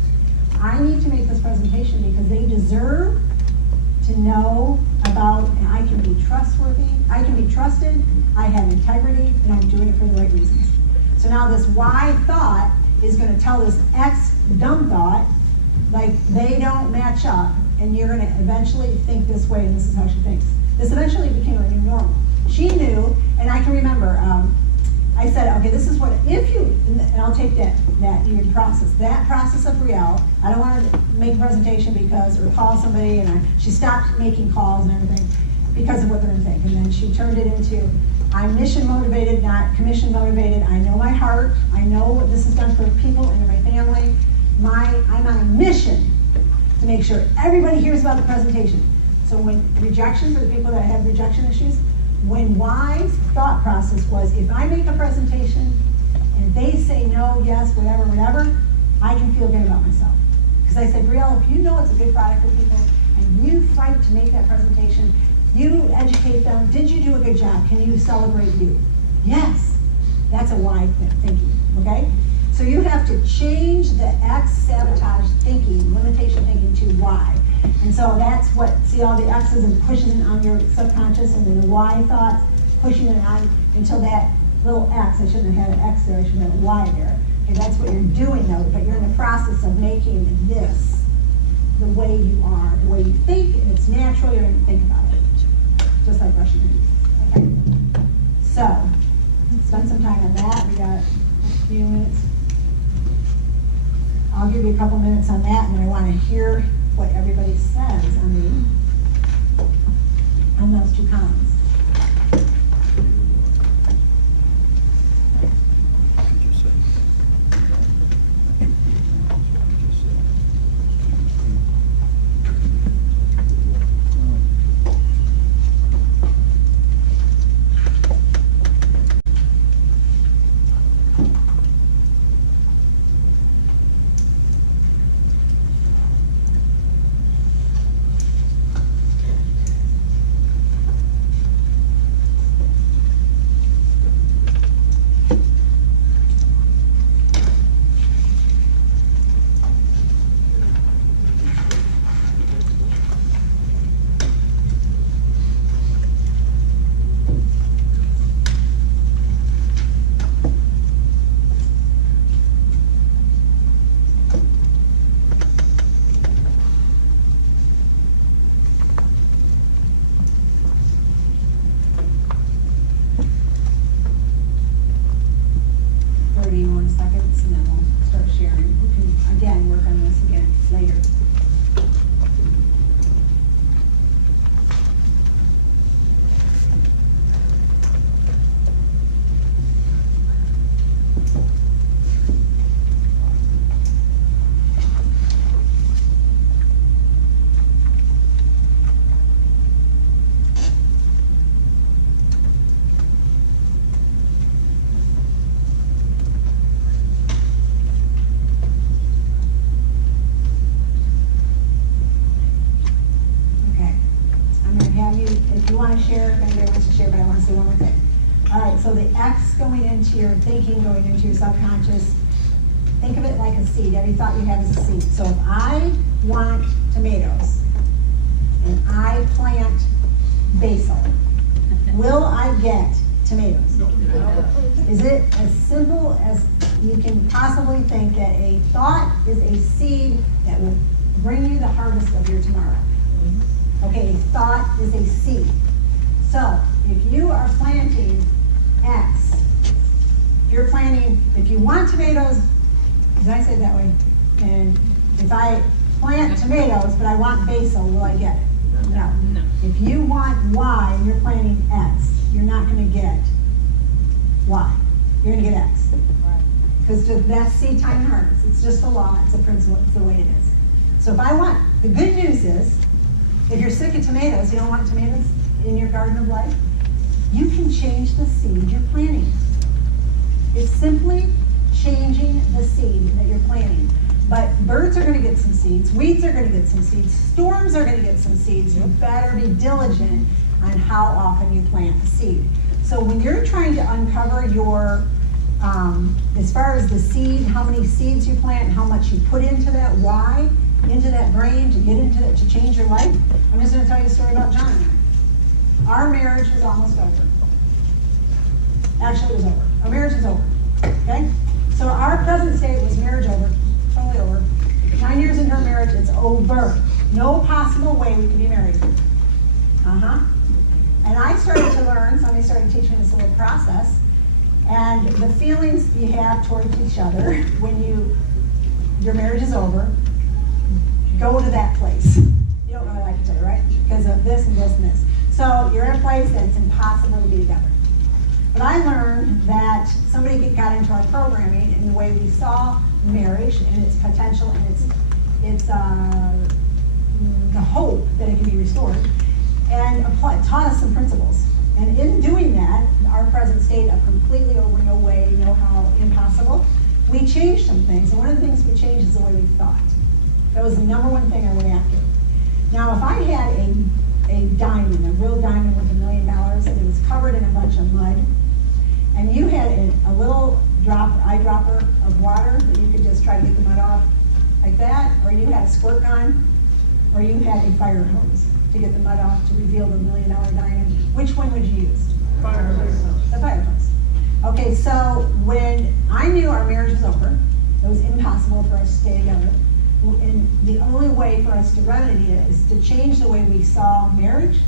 I need to make this presentation because they deserve to know about, and I can be trustworthy, I can be trusted, I have integrity, and I'm doing it for the right reasons. So now this Y thought is going to tell this X dumb thought, like they don't match up, and you're going to eventually think this way, and this is how she thinks. This eventually became a new normal. She knew, and I can remember, I said, okay, this is what, if you, and I'll take that even process of Brielle. I don't want to make a presentation because, or call somebody, and she stopped making calls and everything because of what they're going to think. And then she turned it into, I'm mission motivated, not commission motivated. I know my heart. I know what this has done for people and my family. I'm on a mission to make sure everybody hears about the presentation. So when rejection, for the people that have rejection issues, when Y's thought process was, if I make a presentation and they say no, yes, whatever, I can feel good about myself. Because I said, Brielle, if you know it's a good product for people and you fight to make that presentation, you educate them, did you do a good job? Can you celebrate you? Yes, that's a Y thinking, okay? So you have to change the X sabotage thinking, limitation thinking to Y. And so that's what, see all the X's and pushing it on your subconscious, and then the Y thoughts, pushing it on until that little X, I shouldn't have had an X there, I should have had a Y there. Okay, that's what you're doing though, but you're in the process of making this the way you are, the way you think, and it's natural, you're going to think about it. Just like brushing your teeth. Okay. So, spend some time on that. We got a few minutes. I'll give you a couple minutes on that, and then I want to hear what everybody says on those two comments. Your thinking going into your subconscious, think of it like a seed. Every thought you have is a seed. So if I want tomatoes and I plant basil, will I get tomatoes? No. Is it as simple as you can possibly think that a thought is a seed that will bring you the harvest of your tomorrow? Okay, a thought is a seed. So if you are planting X, you're planting, if you want tomatoes, did I say it that way? And if I plant tomatoes, but I want basil, will I get it? No. If you want Y and you're planting X, you're not going to get Y. You're going to get X. because that's seed time and harvest. It's just a law, it's a principle, it's the way it is. So if I want, the good news is, if you're sick of tomatoes, you don't want tomatoes in your garden of life, you can change the seed you're planting. It's simply changing the seed that you're planting. But birds are going to get some seeds, weeds are going to get some seeds, storms are going to get some seeds. You better be diligent on how often you plant the seed. So when you're trying to uncover your, as far as the seed, how many seeds you plant, and how much you put into that, why, into that brain, to get into that, to change your life, I'm just going to tell you a story about John and I. Our marriage was almost over. Actually, it was over. Our marriage is over, okay? So our present state was marriage over, totally over. 9 years into our marriage, it's over. No possible way we could be married. And I started to learn, somebody started teaching me this little process, and the feelings you have towards each other when your marriage is over, go to that place. You don't really like each other, right? Because of this and this and this. So you're in a place that it's impossible to be together. But I learned that somebody got into our programming and the way we saw marriage and its potential and its the hope that it can be restored, and taught us some principles. And in doing that, our present state of completely over, no way, no how, impossible, we changed some things. And one of the things we changed is the way we thought. That was the number one thing I went after. Now, if I had a diamond, a real diamond worth $1 million, and it was covered in a bunch of mud, and you had a little eyedropper of water that you could just try to get the mud off like that, or you had a squirt gun, or you had a fire hose to get the mud off to reveal the $1 million diamond, which one would you use? Fire hose. The fire hose. Okay, so when I knew our marriage was over, it was impossible for us to stay together. And the only way for us to remedy it is to change the way we saw marriage,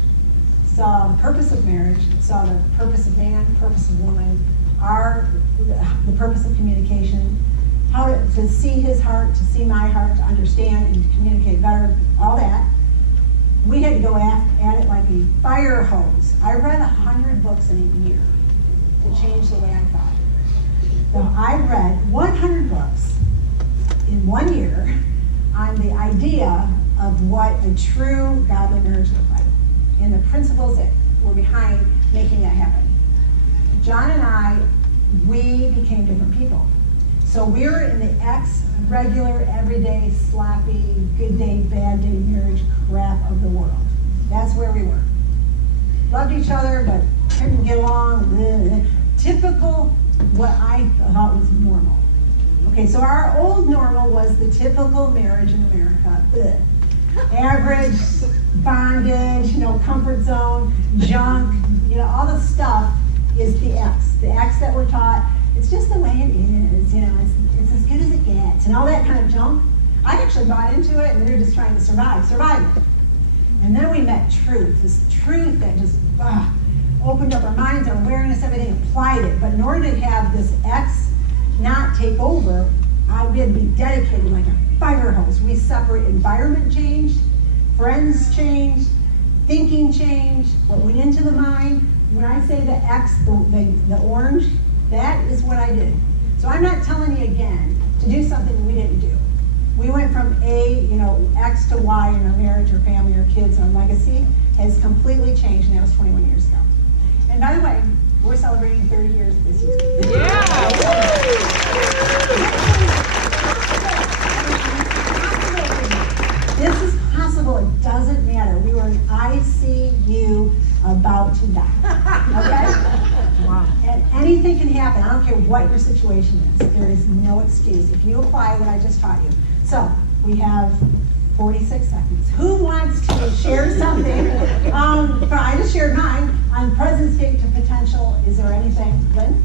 saw the purpose of marriage, saw the purpose of man, purpose of woman, the purpose of communication, how to see his heart, to see my heart, to understand and to communicate better, all that. We had to go at it like a fire hose. I read 100 books in a year to change the way I thought. So I read 100 books in 1 year on the idea of what a true godly marriage looked like and the principles that were behind making that happen. John and I, we became different people. So we were in the regular, everyday, sloppy, good day, bad day marriage crap of the world. That's where we were. Loved each other, but couldn't get along. Typical, what I thought was normal. Okay, so our old normal was the typical marriage in America. Average, bondage, comfort zone, junk, all the stuff is the X. The X that we're taught, it's just the way it is, it's as good as it gets, and all that kind of junk. I actually bought into it, and we were just trying to survive it. And then we met truth, this truth that just opened up our minds, our awareness, everything, applied it. But in order to have this X not take over, we had to be dedicated like a fire hose. We separate. Environment changed, friends changed, thinking changed, what went into the mind. When I say the X, the orange, that is what I did. So I'm not telling you again to do something we didn't do. We went from X to Y in our marriage, our family, our kids, our legacy has completely changed, and that was 21 years ago. And by the way, we're celebrating 30 years this year. This is possible. It doesn't matter. We were in ICU about to die. Okay? Wow. And anything can happen. I don't care what your situation is. There is no excuse if you apply what I just taught you. So we have 46 seconds. Who wants to share something? I just shared mine on present state to potential. Is there anything, Lynn?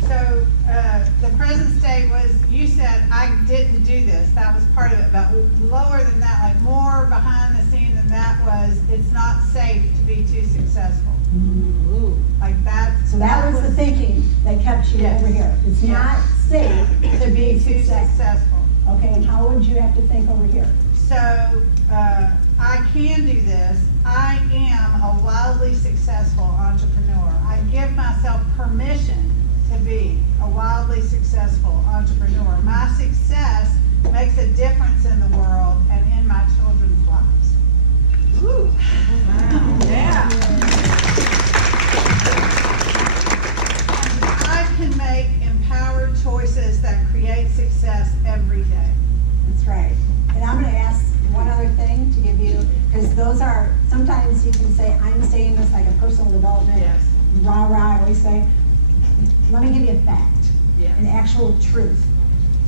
So the present state was, you said, I didn't do this. That was part of it. But lower than that, like more behind the scene than that was, it's not safe to be too successful. Ooh. Like that. So that was the thinking that kept you over here. It's not safe to be too successful. Okay, and how would you have to think over here? So I can do this. I am a wildly successful entrepreneur. I give myself permission to be a wildly successful entrepreneur. My success makes a difference in the world and in my children's lives. Woo. Yeah. I can make empowered choices that create success every day. That's right. And I'm going to ask one other thing to give you, because those are, sometimes you can say, I'm saying this like a personal development, Yes. rah, I always say. Let me give you a fact, Yes. an actual truth.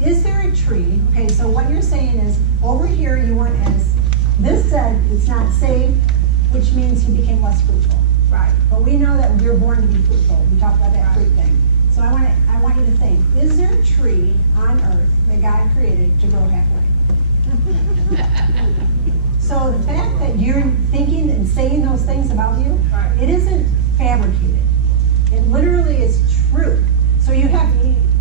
Is there a tree, okay, so what you're saying is, over here you weren't as, this said it's not safe, which means you became less fruitful. Right. But we know that we're born to be fruitful. We talked about that fruit thing. So I want you to think, is there a tree on earth that God created to grow halfway? So the fact that you're thinking and saying those things about you, Right. it isn't fabricated. It literally is true. So you have,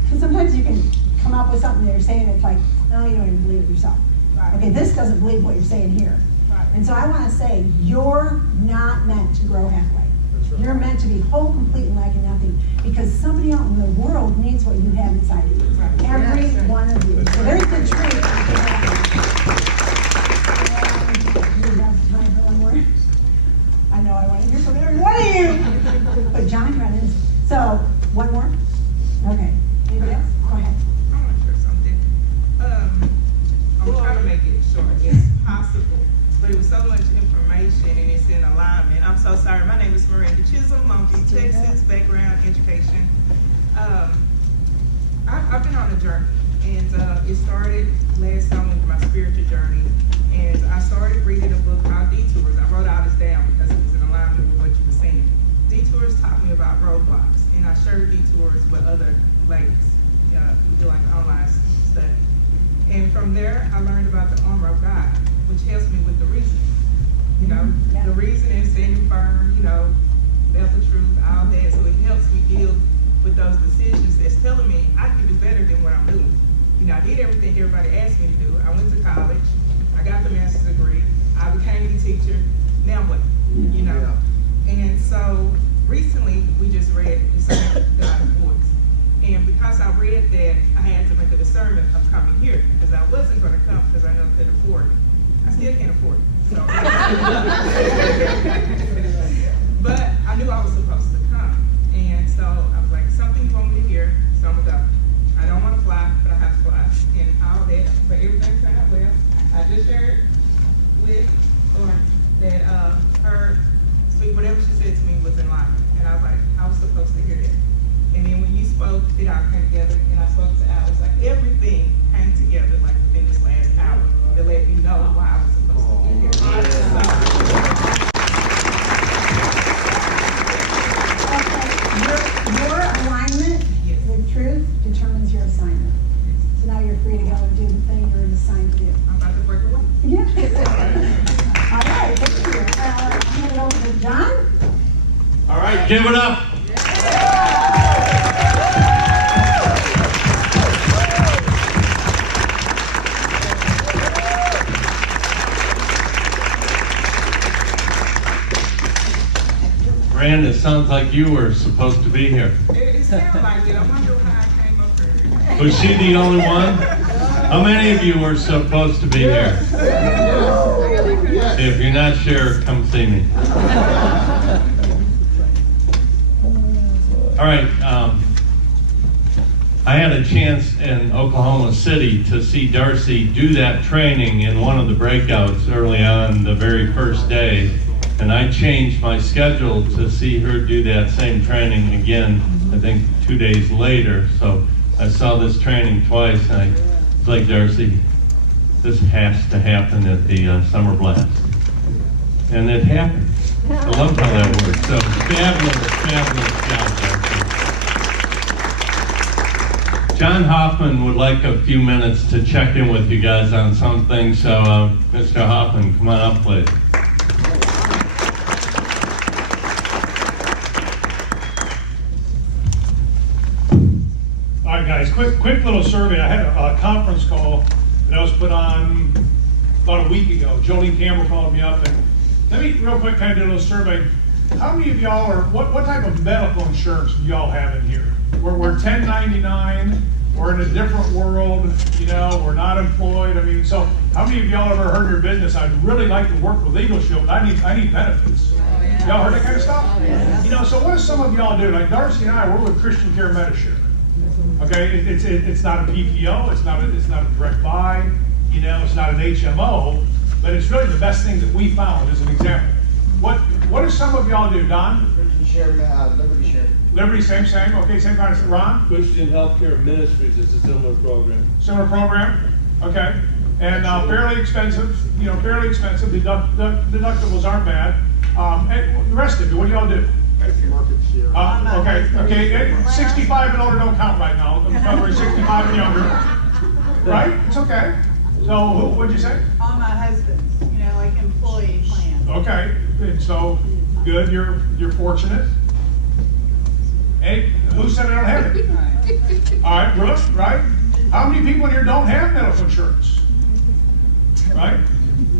because sometimes you can come up with something that you're saying that's like, no, you don't even believe it yourself. Right. Okay, this doesn't believe what you're saying here. Right. And so I want to say, you're not meant to grow halfway. That's right. You're meant to be whole, complete, and lacking nothing, because somebody out in the world needs what you have inside of you. Right. Every Yes, right. one of you. So there's the tree. And we have time for one more. I know I want to hear from every one of you. But John got in. So, one more? Okay. Anybody else? Go ahead. I want to share something. I'm trying to make it short as possible, but it was so much information and it's in alignment. I'm so sorry. My name is Miranda Chisholm, Monkey, Texas, background education. I've been on a journey, and it started last summer with my spiritual journey, and I started reading a book called Detours. I wrote all this down because it was in alignment with what you were saying. Detours taught me about roadblocks, and I shared detours with other ladies. We do like an online study. And from there, I learned about the armor of God, which helps me with the reason. You know, Yeah. the reason is standing firm, you know, about the truth, all that. So it helps me deal with those decisions that's telling me I can do better than what I'm doing. You know, I did everything everybody asked me to do. I went to college. I got the master's degree. I became a teacher. Now what? You know? Yeah. And so recently, we just read Discerning God's Voice. And because I read that, I had to make a discernment of coming here, because I wasn't going to come because I know I couldn't afford it. I still can't afford it. So, but I knew I was supposed to come. And so I was like, something you want me to hear, so I'm going to go. I don't want to fly, but I have to fly. And all that, but everything turned out well. I just shared with Lauren that her speak, whatever she said to me was in line. And I was like, I was supposed to hear that. And then when you spoke, it all came together, and I spoke to Alice. Like everything came together, like within this last hour, to let me know why I was supposed to be here. Your alignment Yes. with truth determines your assignment. So now you're free to go and do the thing you're assigned to do. I'm about to break away. Yeah. All right, thank you. I'm going to go to John. All right, give it up. Miranda, it sounds like you were supposed to be here. It sounded like it. I wonder how I came up here. Was she the only one? How many of you were supposed to be here? If you're not sure, come see me. All right, I had a chance in Oklahoma City to see Darcy do that training in one of the breakouts early on the very first day. And I changed my schedule to see her do that same training again, I think 2 days later. So I saw this training twice, and I was like, Darcy, this has to happen at the Summer Blast. And it happened. I love how that worked. So fabulous job, Darcy. John Hoffman would like a few minutes to check in with you guys on something. So Mr. Hoffman, come on up, please. All right, guys, quick little survey. I had a conference call that I was put on about a week ago. Jolene Campbell called me up, and let me real quick kind of do a little survey. how many of y'all are, what type of medical insurance do y'all have in here? We're 1099, we're in a different world, you know, we're not employed. I mean, so how many of y'all ever heard in your business, I'd really like to work with Legal Shield, but I need benefits? Y'all heard that kind of stuff? You know, so what do some of y'all do? Like Darcy and I, we're with Christian Care Medishare. Okay, it's not a PPO, it's not a direct buy, you know, it's not an HMO, but it's really the best thing that we found as an example. What do some of y'all do, Don? Christian Share, Liberty Share. Liberty, same, okay, same kind of, Ron? Christian Healthcare Ministries is a similar program. Similar program, okay. And fairly expensive, you know, fairly expensive. Deductibles aren't bad. And the rest of you, what do y'all do? Market share. Okay, 65 and older don't count right now. I'm covering 65 and younger. Right? It's okay. So, what'd you say? On my husband's, you know, like employee plan. Okay, and so good. You're fortunate. Hey, who said I don't have it? All right, Brooke, right? How many people in here don't have medical insurance? Right?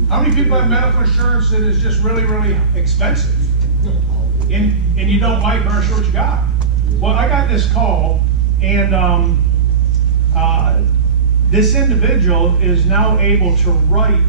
How many people have medical insurance that is just really, really expensive? And you don't like or aren't sure what you got? Well, I got this call, and this individual is now able to write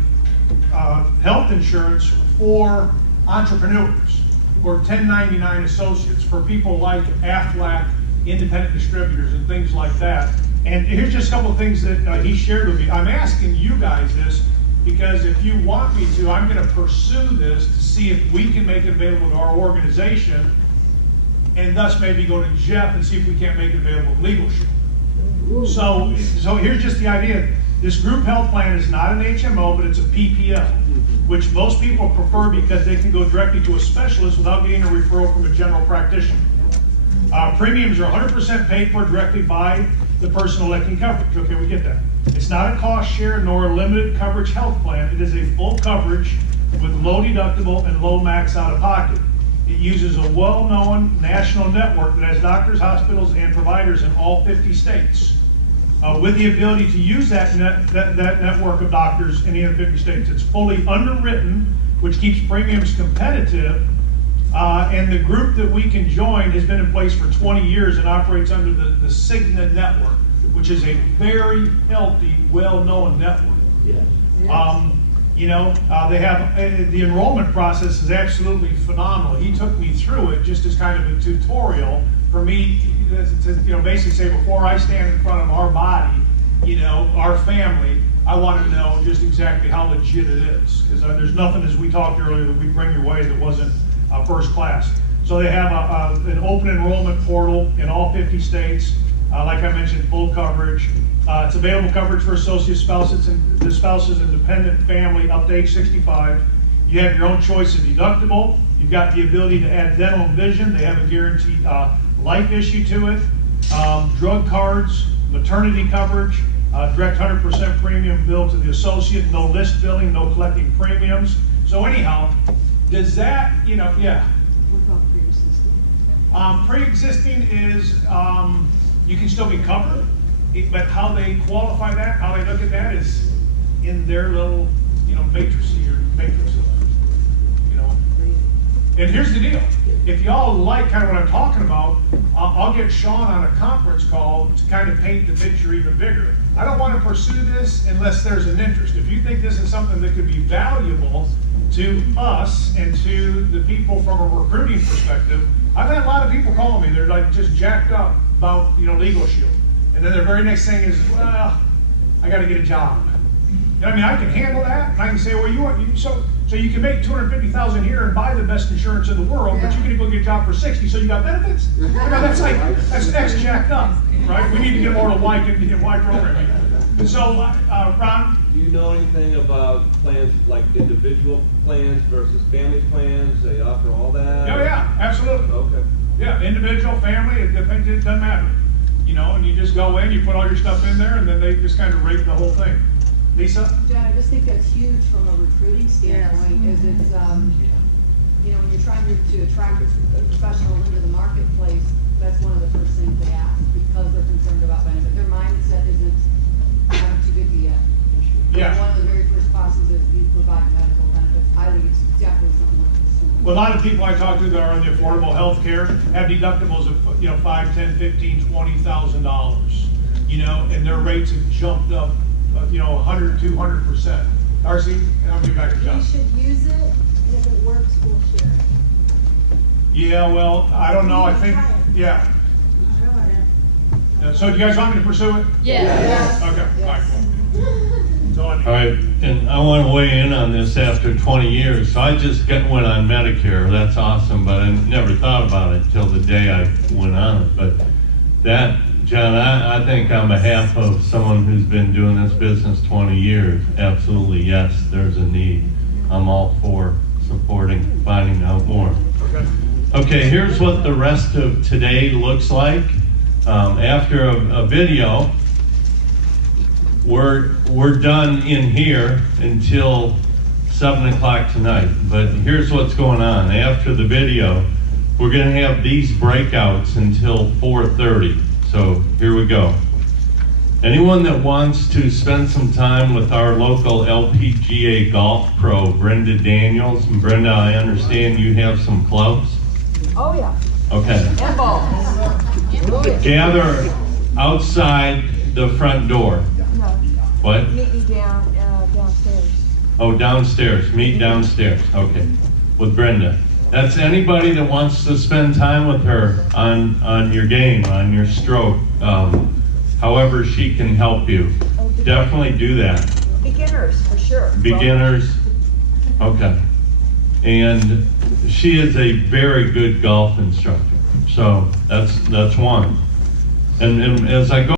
health insurance for entrepreneurs, or 1099 associates, for people like Aflac, independent distributors, and things like that. And here's just a couple of things that he shared with me. I'm asking you guys this because if you want me to, I'm going to pursue this to see if we can make it available to our organization, and thus maybe go to Jeff and see if we can't make it available to Legal Shield. So here's just the idea. This group health plan is not an HMO, but it's a PPO, which most people prefer because they can go directly to a specialist without getting a referral from a general practitioner. Premiums are 100% paid for directly by the person electing coverage. Okay, we get that. It's not a cost share nor a limited coverage health plan. It is a full coverage with low deductible and low max out of pocket. It uses a well-known national network that has doctors, hospitals, and providers in all 50 states. With the ability to use that network of doctors in the other 50 states. It's fully underwritten, which keeps premiums competitive. And the group that we can join has been in place for 20 years and operates under the Cigna network, which is a very healthy, well-known network. Yes. You know, they have, the enrollment process is absolutely phenomenal. He took me through it just as kind of a tutorial for me to, you know, basically say, before I stand in front of our body, you know, our family, I want to know just exactly how legit it is. Because there's nothing, as we talked earlier, that we bring your way that wasn't first class. So they have an open enrollment portal in all 50 states. Like I mentioned, full coverage. It's available coverage for associate spouses and the spouse's independent family up to age 65. You have your own choice of deductible. You've got the ability to add dental and vision. They have a guaranteed life issue to it. Drug cards, maternity coverage, direct 100% premium bill to the associate, no list billing, no collecting premiums. So anyhow, does that, you know, yeah. What about pre-existing? Pre-existing is, you can still be covered, but how they qualify that, how they look at that is in their little, you know, matrix, you know. And here's the deal. If y'all like kind of what I'm talking about, I'll get Sean on a conference call to kind of paint the picture even bigger. I don't want to pursue this unless there's an interest. If you think this is something that could be valuable to us and to the people from a recruiting perspective, I've had a lot of people call me. They're like just jacked up about, you know, Legal Shield. And then their very next thing is, well, I got to get a job. You know, I mean, I can handle that, and I can say, well, so you can make $250,000 a year and buy the best insurance in the world, but you're going to go get a job for 60, so you got benefits. You know, that's jacked up, right? We need to get more to Y programming. And so, Ron, Do you know anything about plans, like individual plans versus family plans? They offer all that? oh yeah, absolutely. Okay. Yeah, individual, family, it doesn't matter. You know, and you just go in, you put all your stuff in there, and then they just kind of rate the whole thing. Lisa? John, I just think that's huge from a recruiting standpoint, is it's, you know, when you're trying to attract a professional into the marketplace, that's one of the first things they ask, because they're concerned about benefit. Their mindset isn't, I'm too good yet. Yeah. One of the very first classes is we provide medical benefits. I think it's definitely something worth pursuing. Well, lot of people I talk to that are on the affordable health care have deductibles of, you know, $5, $10, $15, $20,000, you know, and their rates have jumped up, you know, 100, 200%. Darcy, and I'll get back to John. We should use it, and if it works, we'll share it. Yeah, well, I don't know, I think, yeah. So do you guys want me to pursue it? Yes. Okay, all right, cool. That's all I need. All right, and I want to weigh in on this after 20 years. So I just went on Medicare. That's awesome, but I never thought about it until the day I went on it. But that, John, I think on behalf of someone who's been doing this business 20 years, absolutely yes, there's a need. I'm all for supporting, finding out more. Okay, here's what the rest of today looks like. After a video, we're done in here until 7 o'clock tonight. But here's what's going on. After the video, we're going to have these breakouts until 4:30. So here we go. Anyone that wants to spend some time with our local LPGA golf pro, Brenda Daniels. And Brenda, I understand you have some clubs? Oh, yeah. Okay. And balls. Gather outside the front door. No, What? meet me downstairs. Oh, downstairs. Meet downstairs. Okay. With Brenda. That's anybody that wants to spend time with her on your game, on your stroke, however she can help you. Definitely do that. Beginners, for sure. Beginners. Okay. And she is a very good golf instructor. So that's one. And as I go